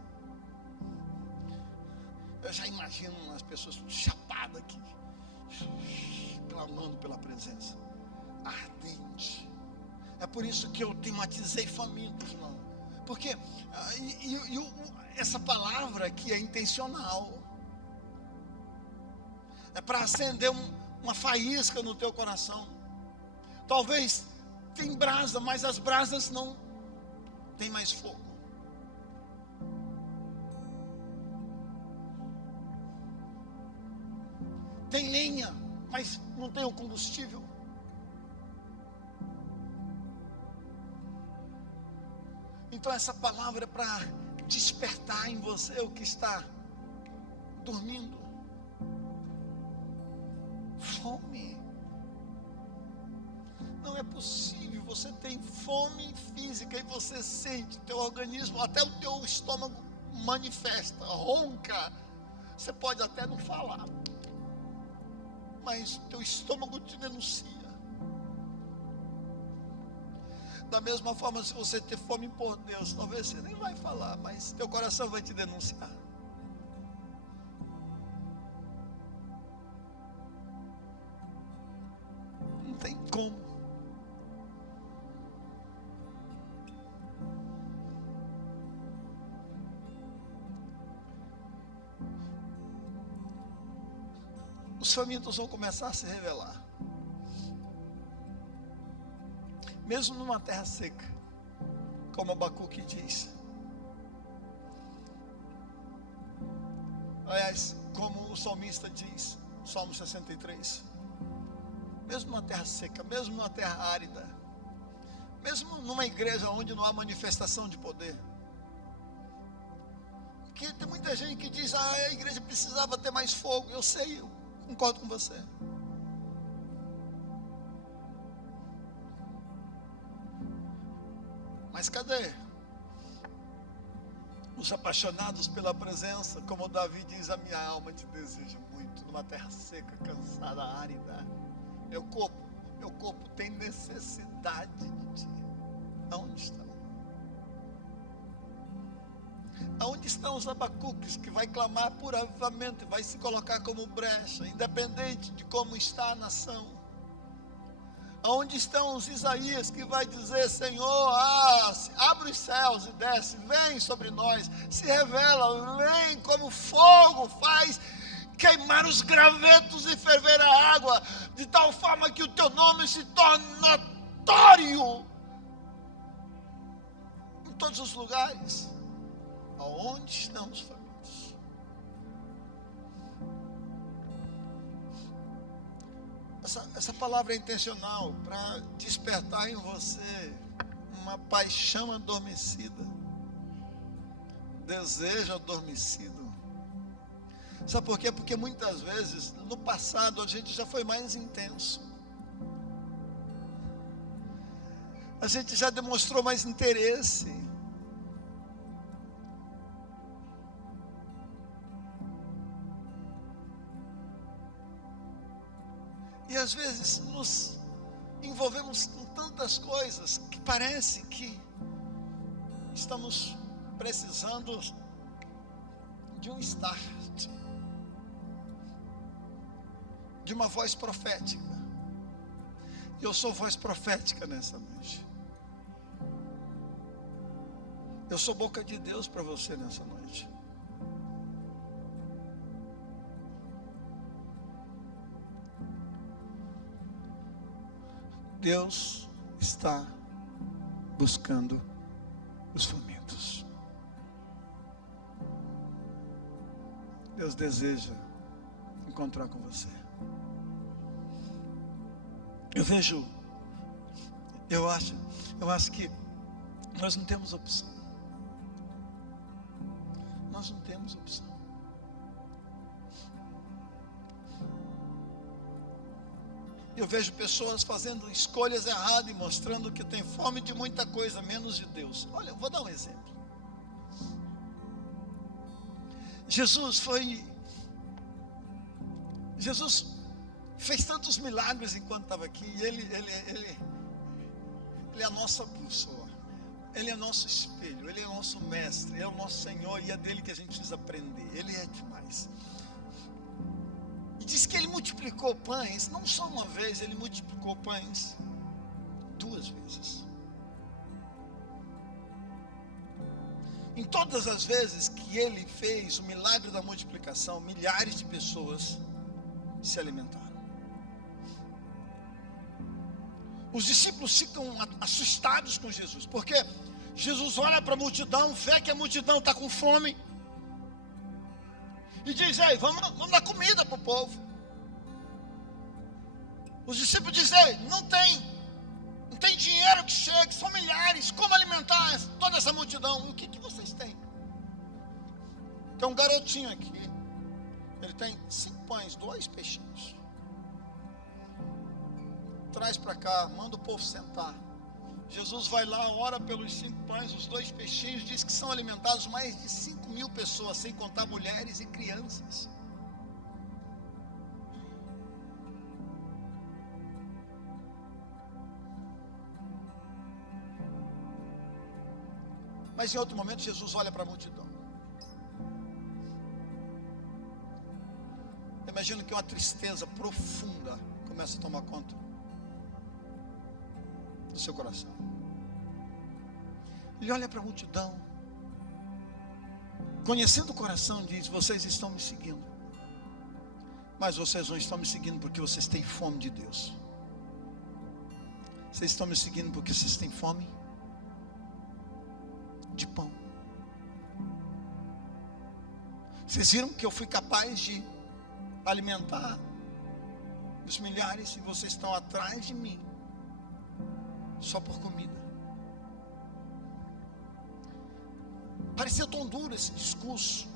Eu já imagino as pessoas chapadas aqui, clamando pela presença, ardente. É por isso que eu tematizei famintos, irmão. Porque essa palavra aqui é intencional. É para acender uma faísca no teu coração. Talvez tem brasa, mas as brasas não tem mais fogo. Tem lenha, mas não tem o combustível. Então essa palavra é para despertar em você o que está dormindo. Fome. Não é possível, você tem fome física e você sente, teu organismo, até o teu estômago manifesta, ronca. Você pode até não falar, mas teu estômago te denuncia. Da mesma forma, se você ter fome por Deus, talvez você nem vai falar, mas teu coração vai te denunciar. Não tem como. Os famintos vão começar a se revelar. Mesmo numa terra seca, como Abacuque diz. Aliás, como o salmista diz, Salmo 63. Mesmo numa terra seca, mesmo numa terra árida, mesmo numa igreja onde não há manifestação de poder. Porque tem muita gente que diz, a igreja precisava ter mais fogo. Eu sei, eu concordo com você. Mas cadê os apaixonados pela presença? Como Davi diz, a minha alma te deseja muito, numa terra seca, cansada, árida. Meu corpo tem necessidade de ti. Aonde estão? Aonde estão os Abacuques que vai clamar por avivamento, vai se colocar como brecha, independente de como está a nação? Aonde estão os Isaías que vai dizer, Senhor, abre os céus e desce, vem sobre nós, se revela, vem como fogo, faz queimar os gravetos e ferver a água, de tal forma que o teu nome se torne notório em todos os lugares. Aonde estão os famintos? Essa palavra é intencional para despertar em você uma paixão adormecida, desejo adormecido. Sabe por quê? Porque muitas vezes, no passado, a gente já foi mais intenso. A gente já demonstrou mais interesse. E às vezes nos envolvemos com tantas coisas que parece que estamos precisando de um start, de uma voz profética. E eu sou voz profética nessa noite. Eu sou boca de Deus para você nessa noite. Deus está buscando os famintos. Deus deseja encontrar com você. Eu acho que nós não temos opção. Nós não temos opção. Eu vejo pessoas fazendo escolhas erradas e mostrando que tem fome de muita coisa, menos de Deus. Olha, eu vou dar um exemplo. Jesus fez tantos milagres enquanto estava aqui. E ele é a nossa bússola. Ele é nosso espelho. Ele é nosso mestre. Ele é o nosso Senhor. E é dele que a gente precisa aprender. Ele é demais. E diz que ele multiplicou pães. Não só uma vez, ele multiplicou pães 2 vezes. Em todas as vezes que ele fez o milagre da multiplicação, milhares de pessoas se alimentaram. Os discípulos ficam assustados com Jesus, porque Jesus olha para a multidão, vê que a multidão está com fome, e diz: ei, vamos dar comida para o povo. Os discípulos dizem: ei, não tem dinheiro que chegue, são milhares, como alimentar toda essa multidão? O que vocês têm? Tem um garotinho aqui, ele tem 5 pães, 2 peixinhos. Traz para cá, manda o povo sentar. Jesus vai lá, ora pelos 5 pães, os 2 peixinhos, diz que são alimentados mais de 5.000 pessoas, sem contar mulheres e crianças. Mas em outro momento Jesus olha para a multidão. Imagino que uma tristeza profunda começa a tomar conta do seu coração. Ele olha para a multidão, conhecendo o coração, diz: vocês estão me seguindo, mas vocês não estão me seguindo porque vocês têm fome de Deus. Vocês estão me seguindo porque vocês têm fome de pão. Vocês viram que eu fui capaz de alimentar os milhares e vocês estão atrás de mim só por comida. Parecia tão duro esse discurso,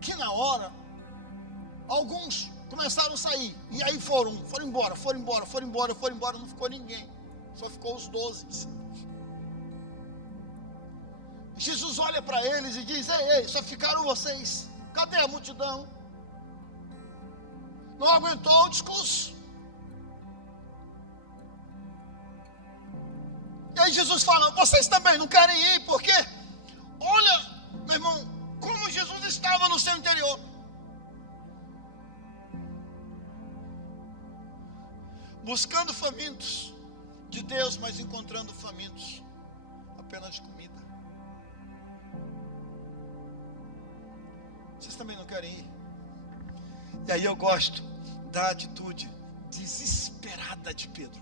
que na hora alguns começaram a sair, e aí foram embora, não ficou ninguém, só ficou os 12 discípulos. Jesus olha para eles e diz: ei, só ficaram vocês, cadê a multidão? Não aguentou o discurso. E aí Jesus fala: vocês também não querem ir, porque olha, meu irmão, como Jesus estava no seu interior. Buscando famintos de Deus, mas encontrando famintos apenas de comida. Vocês também não querem ir? E aí eu gosto da atitude desesperada de Pedro.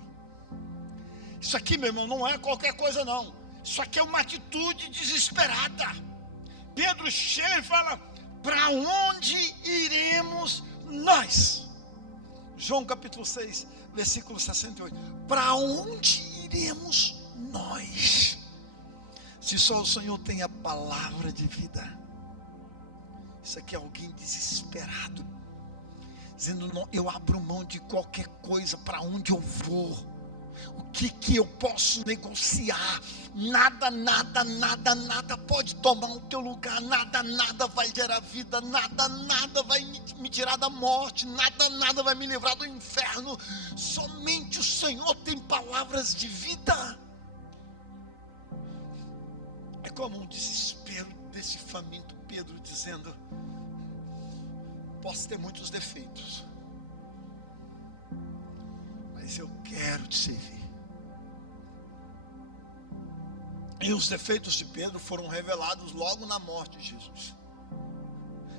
Isso aqui, meu irmão, não é qualquer coisa não. Isso aqui é uma atitude desesperada. Pedro chega e fala: para onde iremos Mas, João capítulo 6, versículo 68. Para onde iremos nós? Se só o Senhor tem a palavra de vida. Isso aqui é alguém desesperado, dizendo: não, eu abro mão de qualquer coisa. Para onde eu vou? O que eu posso negociar? Nada pode tomar o teu lugar. Nada vai gerar vida. Nada vai me tirar da morte. Nada vai me livrar do inferno. Somente o Senhor tem palavras de vida. É como um desespero desse faminto Pedro, dizendo: posso ter muitos defeitos, mas eu quero te servir. E os defeitos de Pedro foram revelados logo na morte de Jesus,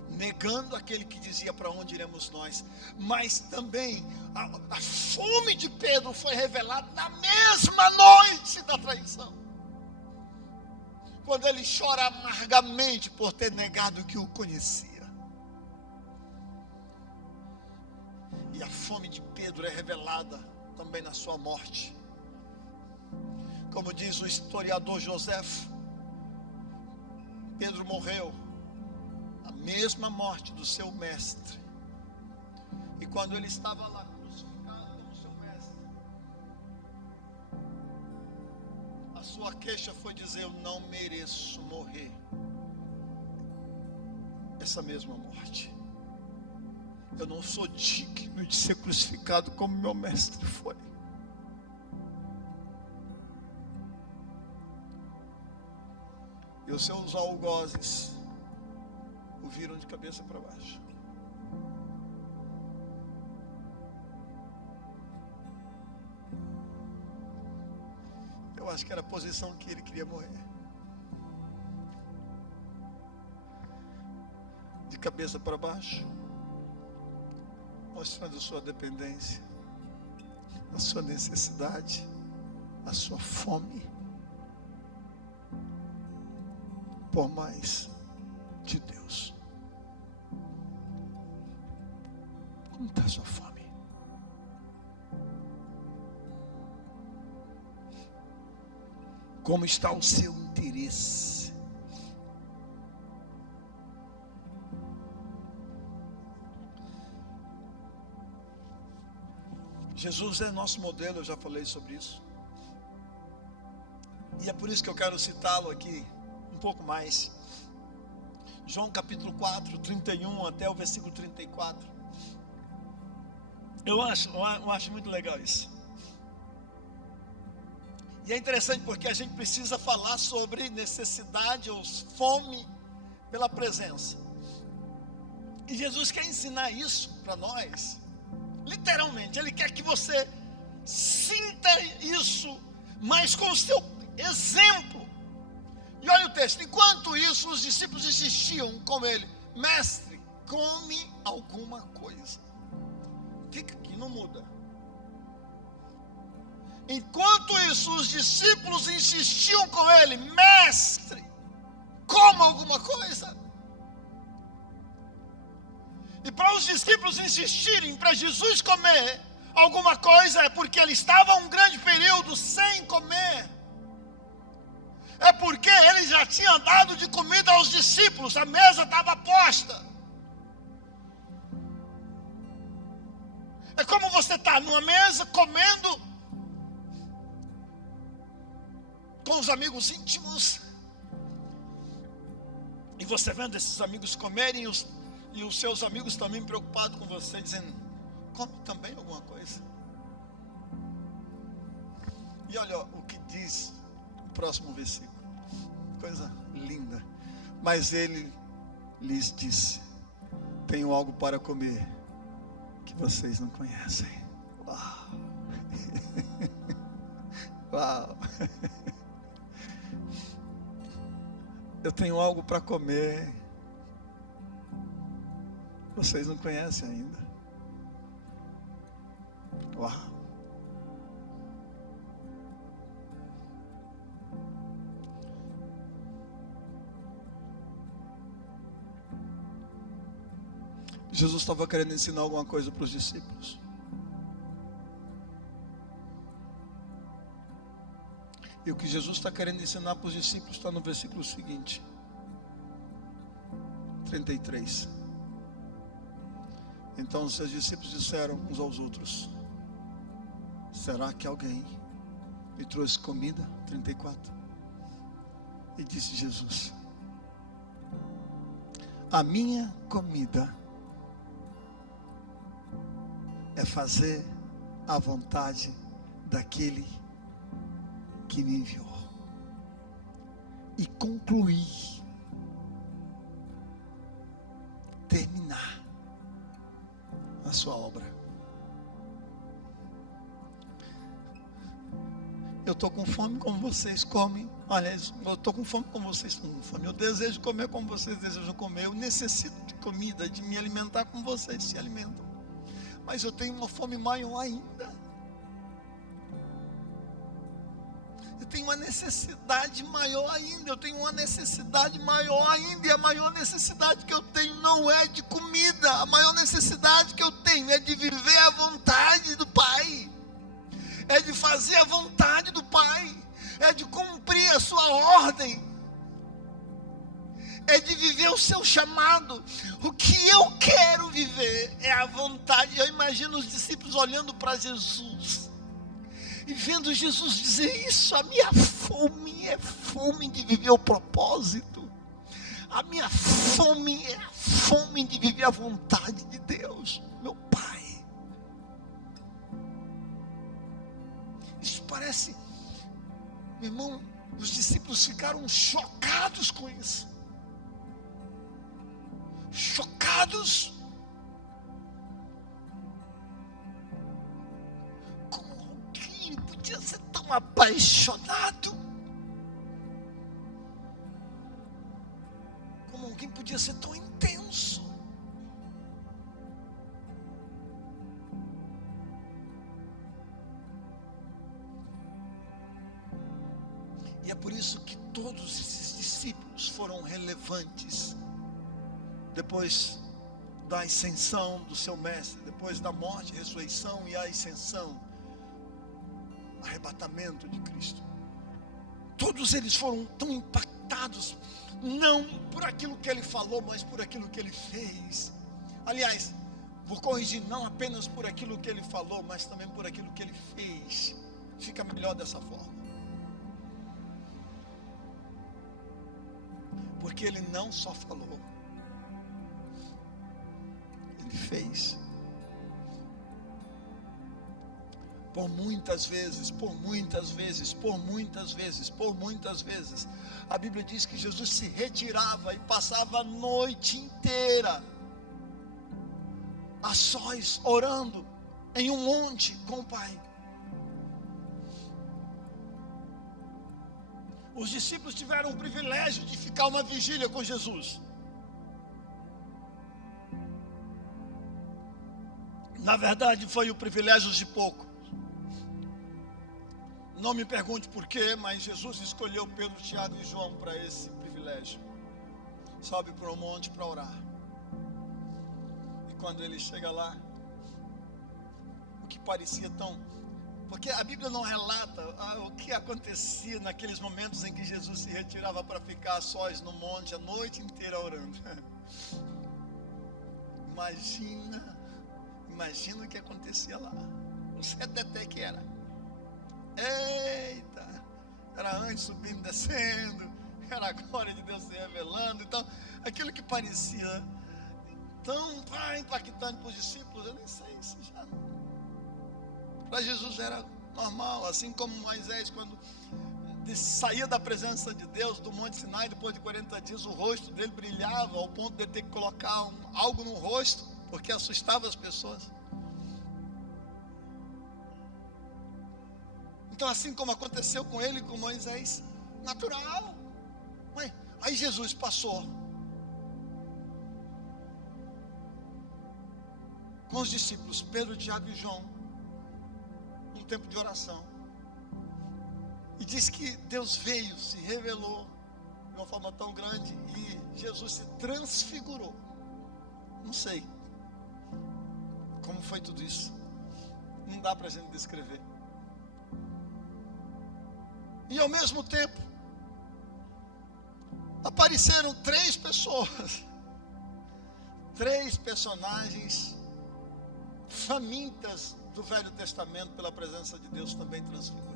negando aquele que dizia: para onde iremos nós? Mas também a fome de Pedro foi revelada na mesma noite da traição, quando ele chora amargamente por ter negado o que o conhecia. E a fome de Pedro é revelada também na sua morte. Como diz o historiador Joséfo, Pedro morreu a mesma morte do seu mestre. E quando ele estava lá crucificado como seu mestre, a sua queixa foi dizer: eu não mereço morrer essa mesma morte. Eu não sou digno de ser crucificado como meu mestre foi. E os seus algozes o viram de cabeça para baixo. Eu acho que era a posição que ele queria morrer. De cabeça para baixo, mostrando a sua dependência, a sua necessidade, a sua fome por mais de Deus. Como está a sua fome? Como está o seu interesse? Jesus é nosso modelo, eu já falei sobre isso. E é por isso que eu quero citá-lo aqui um pouco mais. João capítulo 4, 31 até o versículo 34. Eu acho muito legal isso. E é interessante porque a gente precisa falar sobre necessidade ou fome pela presença. E Jesus quer ensinar isso para nós. Literalmente, Ele quer que você sinta isso, mas com o seu exemplo. E olha o texto: enquanto isso, os discípulos insistiam com Ele: mestre, come alguma coisa. Fica aqui, não muda. Enquanto isso, os discípulos insistiam com Ele: mestre, coma alguma coisa. E para os discípulos insistirem para Jesus comer alguma coisa, é porque ele estava um grande período sem comer. É porque ele já tinha dado de comida aos discípulos, a mesa estava posta. É como você está numa mesa comendo com os amigos íntimos, e você vendo esses amigos comerem, e os seus amigos também preocupados com você, dizendo: come também alguma coisa. E olha o que diz o próximo versículo, coisa linda. Mas ele lhes disse: tenho algo para comer que vocês não conhecem. Uau! Uau! Eu tenho algo para comer, vocês não conhecem ainda. Uau! Jesus estava querendo ensinar alguma coisa para os discípulos. E o que Jesus está querendo ensinar para os discípulos está no versículo seguinte, 33. Então os seus discípulos disseram uns aos outros: será que alguém me trouxe comida? 34. E disse Jesus: a minha comida é fazer a vontade daquele que me enviou e concluir, terminar a sua obra. Eu estou com fome como vocês comem. Aliás, eu estou com fome como vocês estão com fome. Eu desejo comer como vocês desejam comer. Eu necessito de comida, de me alimentar como vocês se alimentam. Mas eu tenho uma fome maior ainda. Eu tenho uma necessidade maior ainda. Eu tenho uma necessidade maior ainda. E a maior necessidade que eu tenho não é de comida. A maior necessidade que eu tenho é de viver a vontade do Pai. É de fazer a vontade do Pai. É de cumprir a sua ordem. É de viver o seu chamado. O que eu quero viver é a vontade. Eu imagino os discípulos olhando para Jesus e vendo Jesus dizer isso: a minha fome é fome de viver o propósito. A minha fome é a fome de viver a vontade de Deus, meu Pai. Isso parece, meu irmão, os discípulos ficaram chocados com isso. Chocados. Como alguém podia ser tão apaixonado? Como alguém podia ser tão intenso? E é por isso que todos esses discípulos foram relevantes. Depois da ascensão do seu mestre, depois da morte, ressurreição e a ascensão, arrebatamento de Cristo, todos eles foram tão impactados, não por aquilo que ele falou, mas por aquilo que ele fez. Aliás, vou corrigir, não apenas por aquilo que ele falou, mas também por aquilo que ele fez. Fica melhor dessa forma. Porque ele não só falou, ele fez. Por muitas vezes, a Bíblia diz que Jesus se retirava e passava a noite inteira a sós, orando em um monte com o Pai. Os discípulos tiveram o privilégio de ficar uma vigília com Jesus. Na verdade, foi o privilégio de poucos. Não me pergunte por quê, mas Jesus escolheu Pedro, Tiago e João para esse privilégio. Sobe para o monte para orar. E quando ele chega lá, o que parecia tão... Porque a Bíblia não relata o que acontecia naqueles momentos em que Jesus se retirava para ficar a sós no monte a noite inteira orando. Imagina o que acontecia lá. Não sei até que era. Eita! Era anjos subindo e descendo. Era a glória de Deus se revelando. Então, aquilo que parecia tão impactante para os discípulos, eu nem sei se já... Para Jesus era normal, assim como Moisés, quando saía da presença de Deus, do Monte Sinai, depois de 40 dias, o rosto dele brilhava, ao ponto de ele ter que colocar algo no rosto, porque assustava as pessoas. Então, assim como aconteceu com ele e com Moisés, natural. Aí Jesus passou com os discípulos, Pedro, Tiago e João, um tempo de oração. E diz que Deus veio, se revelou de uma forma tão grande e Jesus se transfigurou. Não sei como foi tudo isso. Não dá para a gente descrever. E ao mesmo tempo, apareceram 3 pessoas, 3 personagens famintas do Velho Testamento pela presença de Deus também transfiguraram.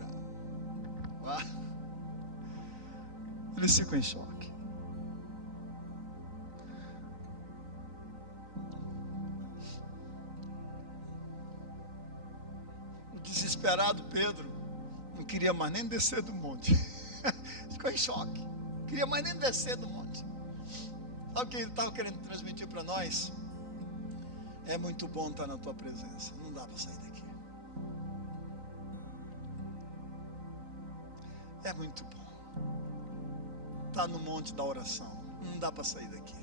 Eles ficam em choque. O desesperado Pedro não queria mais nem descer do monte. Ficou em choque. Não queria mais nem descer do monte. Sabe o que ele estava querendo transmitir para nós? É muito bom estar na tua presença. Não dá para sair daqui. É muito bom estar no monte da oração. Não dá para sair daqui.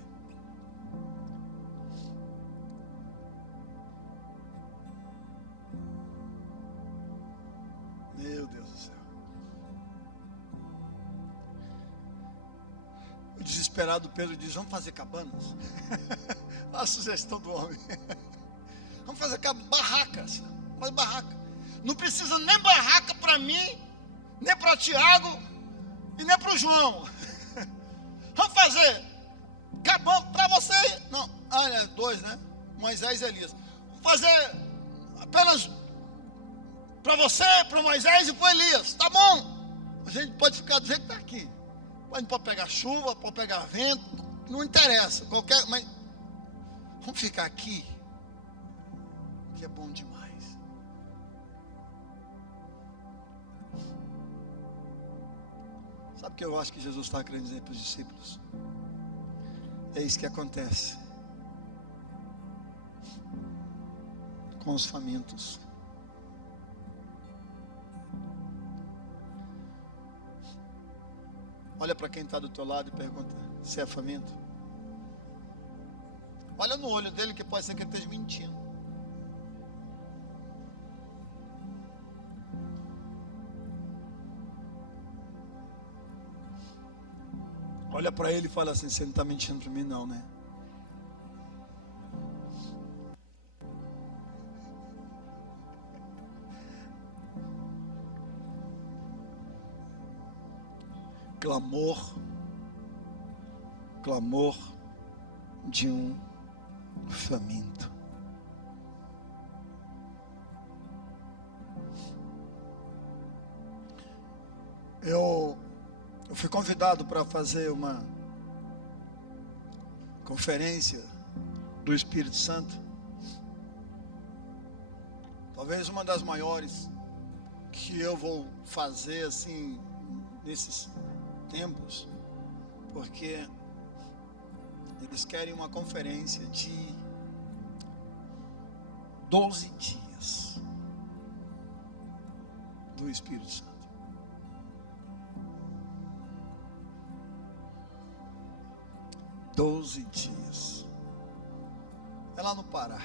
Meu Deus do céu. O desesperado Pedro diz: vamos fazer cabanas. A sugestão do homem. Vamos fazer barracas. Mas barraca. Não precisa nem barraca para mim, nem para Tiago e nem para o João. Vamos fazer cabana para você. Não, 2, né? Moisés e Elias. Vamos fazer apenas para você, para Moisés e para Elias. Tá bom. A gente pode ficar do jeito que está aqui. Pode pegar chuva, pode pegar vento. Não interessa. Mas vamos ficar aqui, que é bom demais. Sabe o que eu acho que Jesus está querendo dizer para os discípulos? É isso que acontece com os famintos. Olha para quem está do teu lado e pergunta: se é faminto? Olha no olho dele, que pode ser que ele esteja mentindo. Olha para ele e fala assim: você não está mentindo para mim não, né? Clamor de um faminto. Eu fui convidado para fazer uma conferência do Espírito Santo, talvez uma das maiores que eu vou fazer assim nesses tempos, porque eles querem uma conferência de 12 dias do Espírito Santo. Doze dias. É lá no Pará.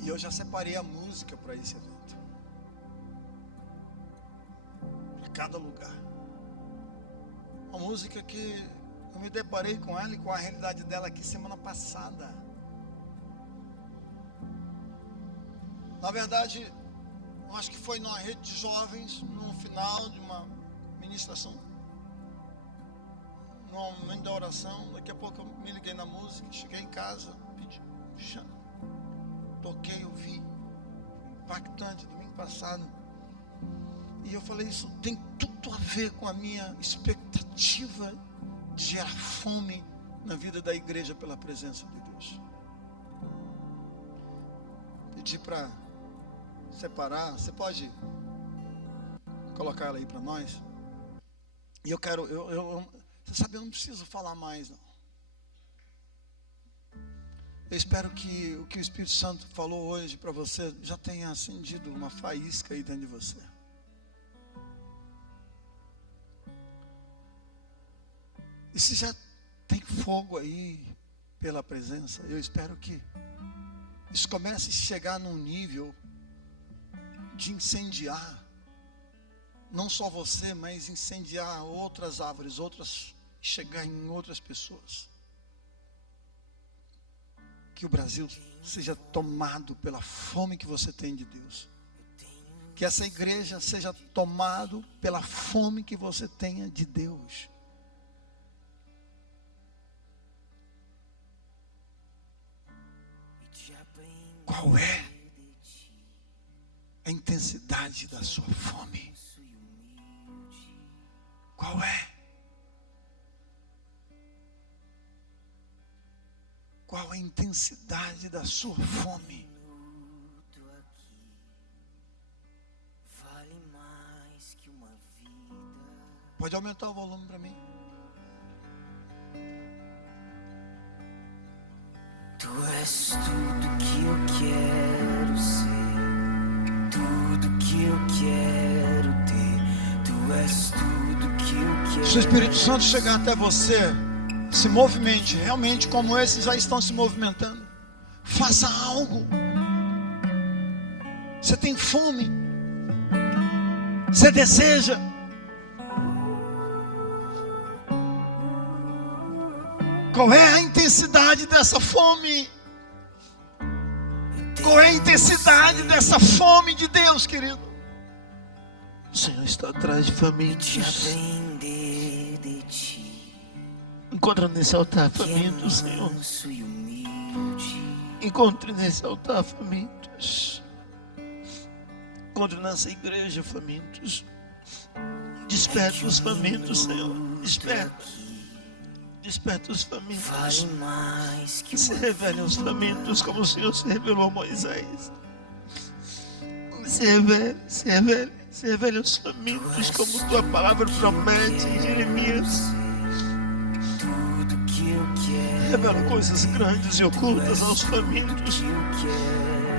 E eu já separei a música para esse evento. Para cada lugar. Uma música que eu me deparei com ela e com a realidade dela aqui semana passada. Na verdade, eu acho que foi numa rede de jovens, no final de uma ministração, no momento da oração. Daqui a pouco eu me liguei na música, cheguei em casa, pedi, toquei, ouvi, impactante, domingo passado. E eu falei: isso tem tudo a ver com a minha expectativa de gerar fome na vida da igreja pela presença de Deus. Pedi para separar. Você pode colocar ela aí para nós? E eu quero, você sabe, eu não preciso falar mais não. Eu espero que o que o Espírito Santo falou hoje para você já tenha acendido uma faísca aí dentro de você. E se já tem fogo aí pela presença, eu espero que isso comece a chegar num nível de incendiar não só você, mas incendiar outras árvores, chegar em outras pessoas. Que o Brasil seja tomado pela fome que você tem de Deus. Que essa igreja seja tomado pela fome que você tenha de Deus. Qual é a intensidade da sua fome? Qual é? Qual a intensidade da sua fome? Pode aumentar o volume para mim? Tu és tudo que eu quero ser, tudo que eu quero ter. Tu és tudo que eu quero. Se o Espírito Santo chegar até você, se movimente realmente como esses já estão se movimentando. Faça algo. Você tem fome. Você deseja. Qual é a intensidade dessa fome? Qual é a intensidade dessa fome de Deus, querido? O Senhor está atrás de famintos. Encontra nesse altar famintos, Senhor. Encontre nesse altar famintos. Encontre nessa igreja famintos. Desperta os famintos, Senhor. Desperta. Desperta os famintos. Se revele aos famintos como o Senhor se revelou a Moisés. Se revele aos famintos como tua palavra promete em Jeremias. Revela coisas grandes e ocultas aos famintos.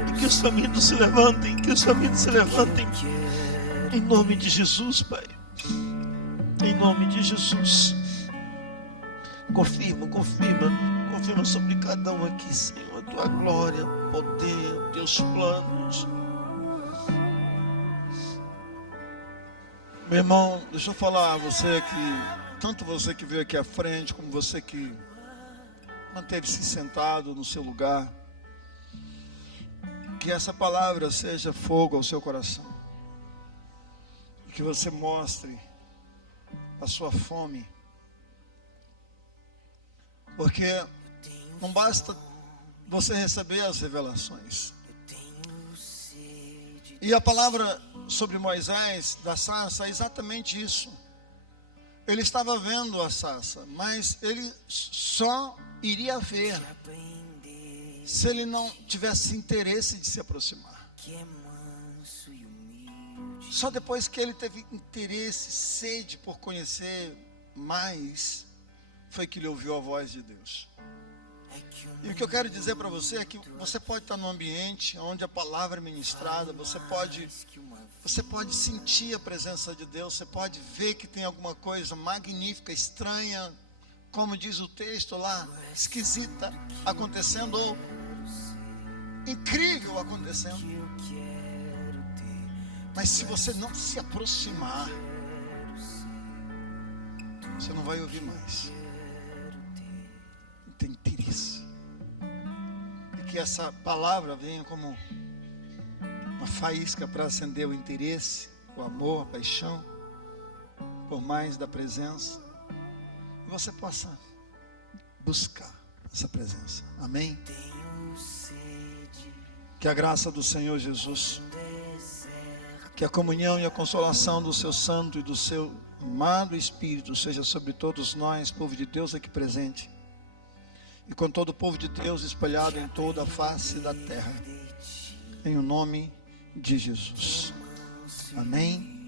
E que os famintos se levantem. Que os famintos se levantem. Em nome de Jesus, Pai. Em nome de Jesus. Confirma sobre cada um aqui, Senhor, a tua glória, poder, teus planos. Meu irmão, deixa eu falar a você que, tanto você que veio aqui à frente, como você que manteve-se sentado no seu lugar, que essa palavra seja fogo ao seu coração. E que você mostre a sua fome. Porque não basta você receber as revelações. E a palavra sobre Moisés, da sarça, é exatamente isso. Ele estava vendo a sarça, mas ele só iria ver se ele não tivesse interesse de se aproximar. Só depois que ele teve interesse, sede por conhecer mais, foi que ele ouviu a voz de Deus. E o que eu quero dizer para você é que você pode estar num ambiente onde a palavra é ministrada, você pode sentir a presença de Deus, você pode ver que tem alguma coisa magnífica, estranha, como diz o texto lá, esquisita acontecendo, ou incrível acontecendo. Mas se você não se aproximar, você não vai ouvir mais. Tem interesse. E que essa palavra venha como uma faísca para acender o interesse, o amor, a paixão por mais da presença, e você possa buscar essa presença. Amém? Que a graça do Senhor Jesus, que a comunhão e a consolação do seu santo e do seu amado Espírito seja sobre todos nós, povo de Deus aqui presente, e com todo o povo de Deus espalhado em toda a face da terra, em o nome de Jesus. Amém.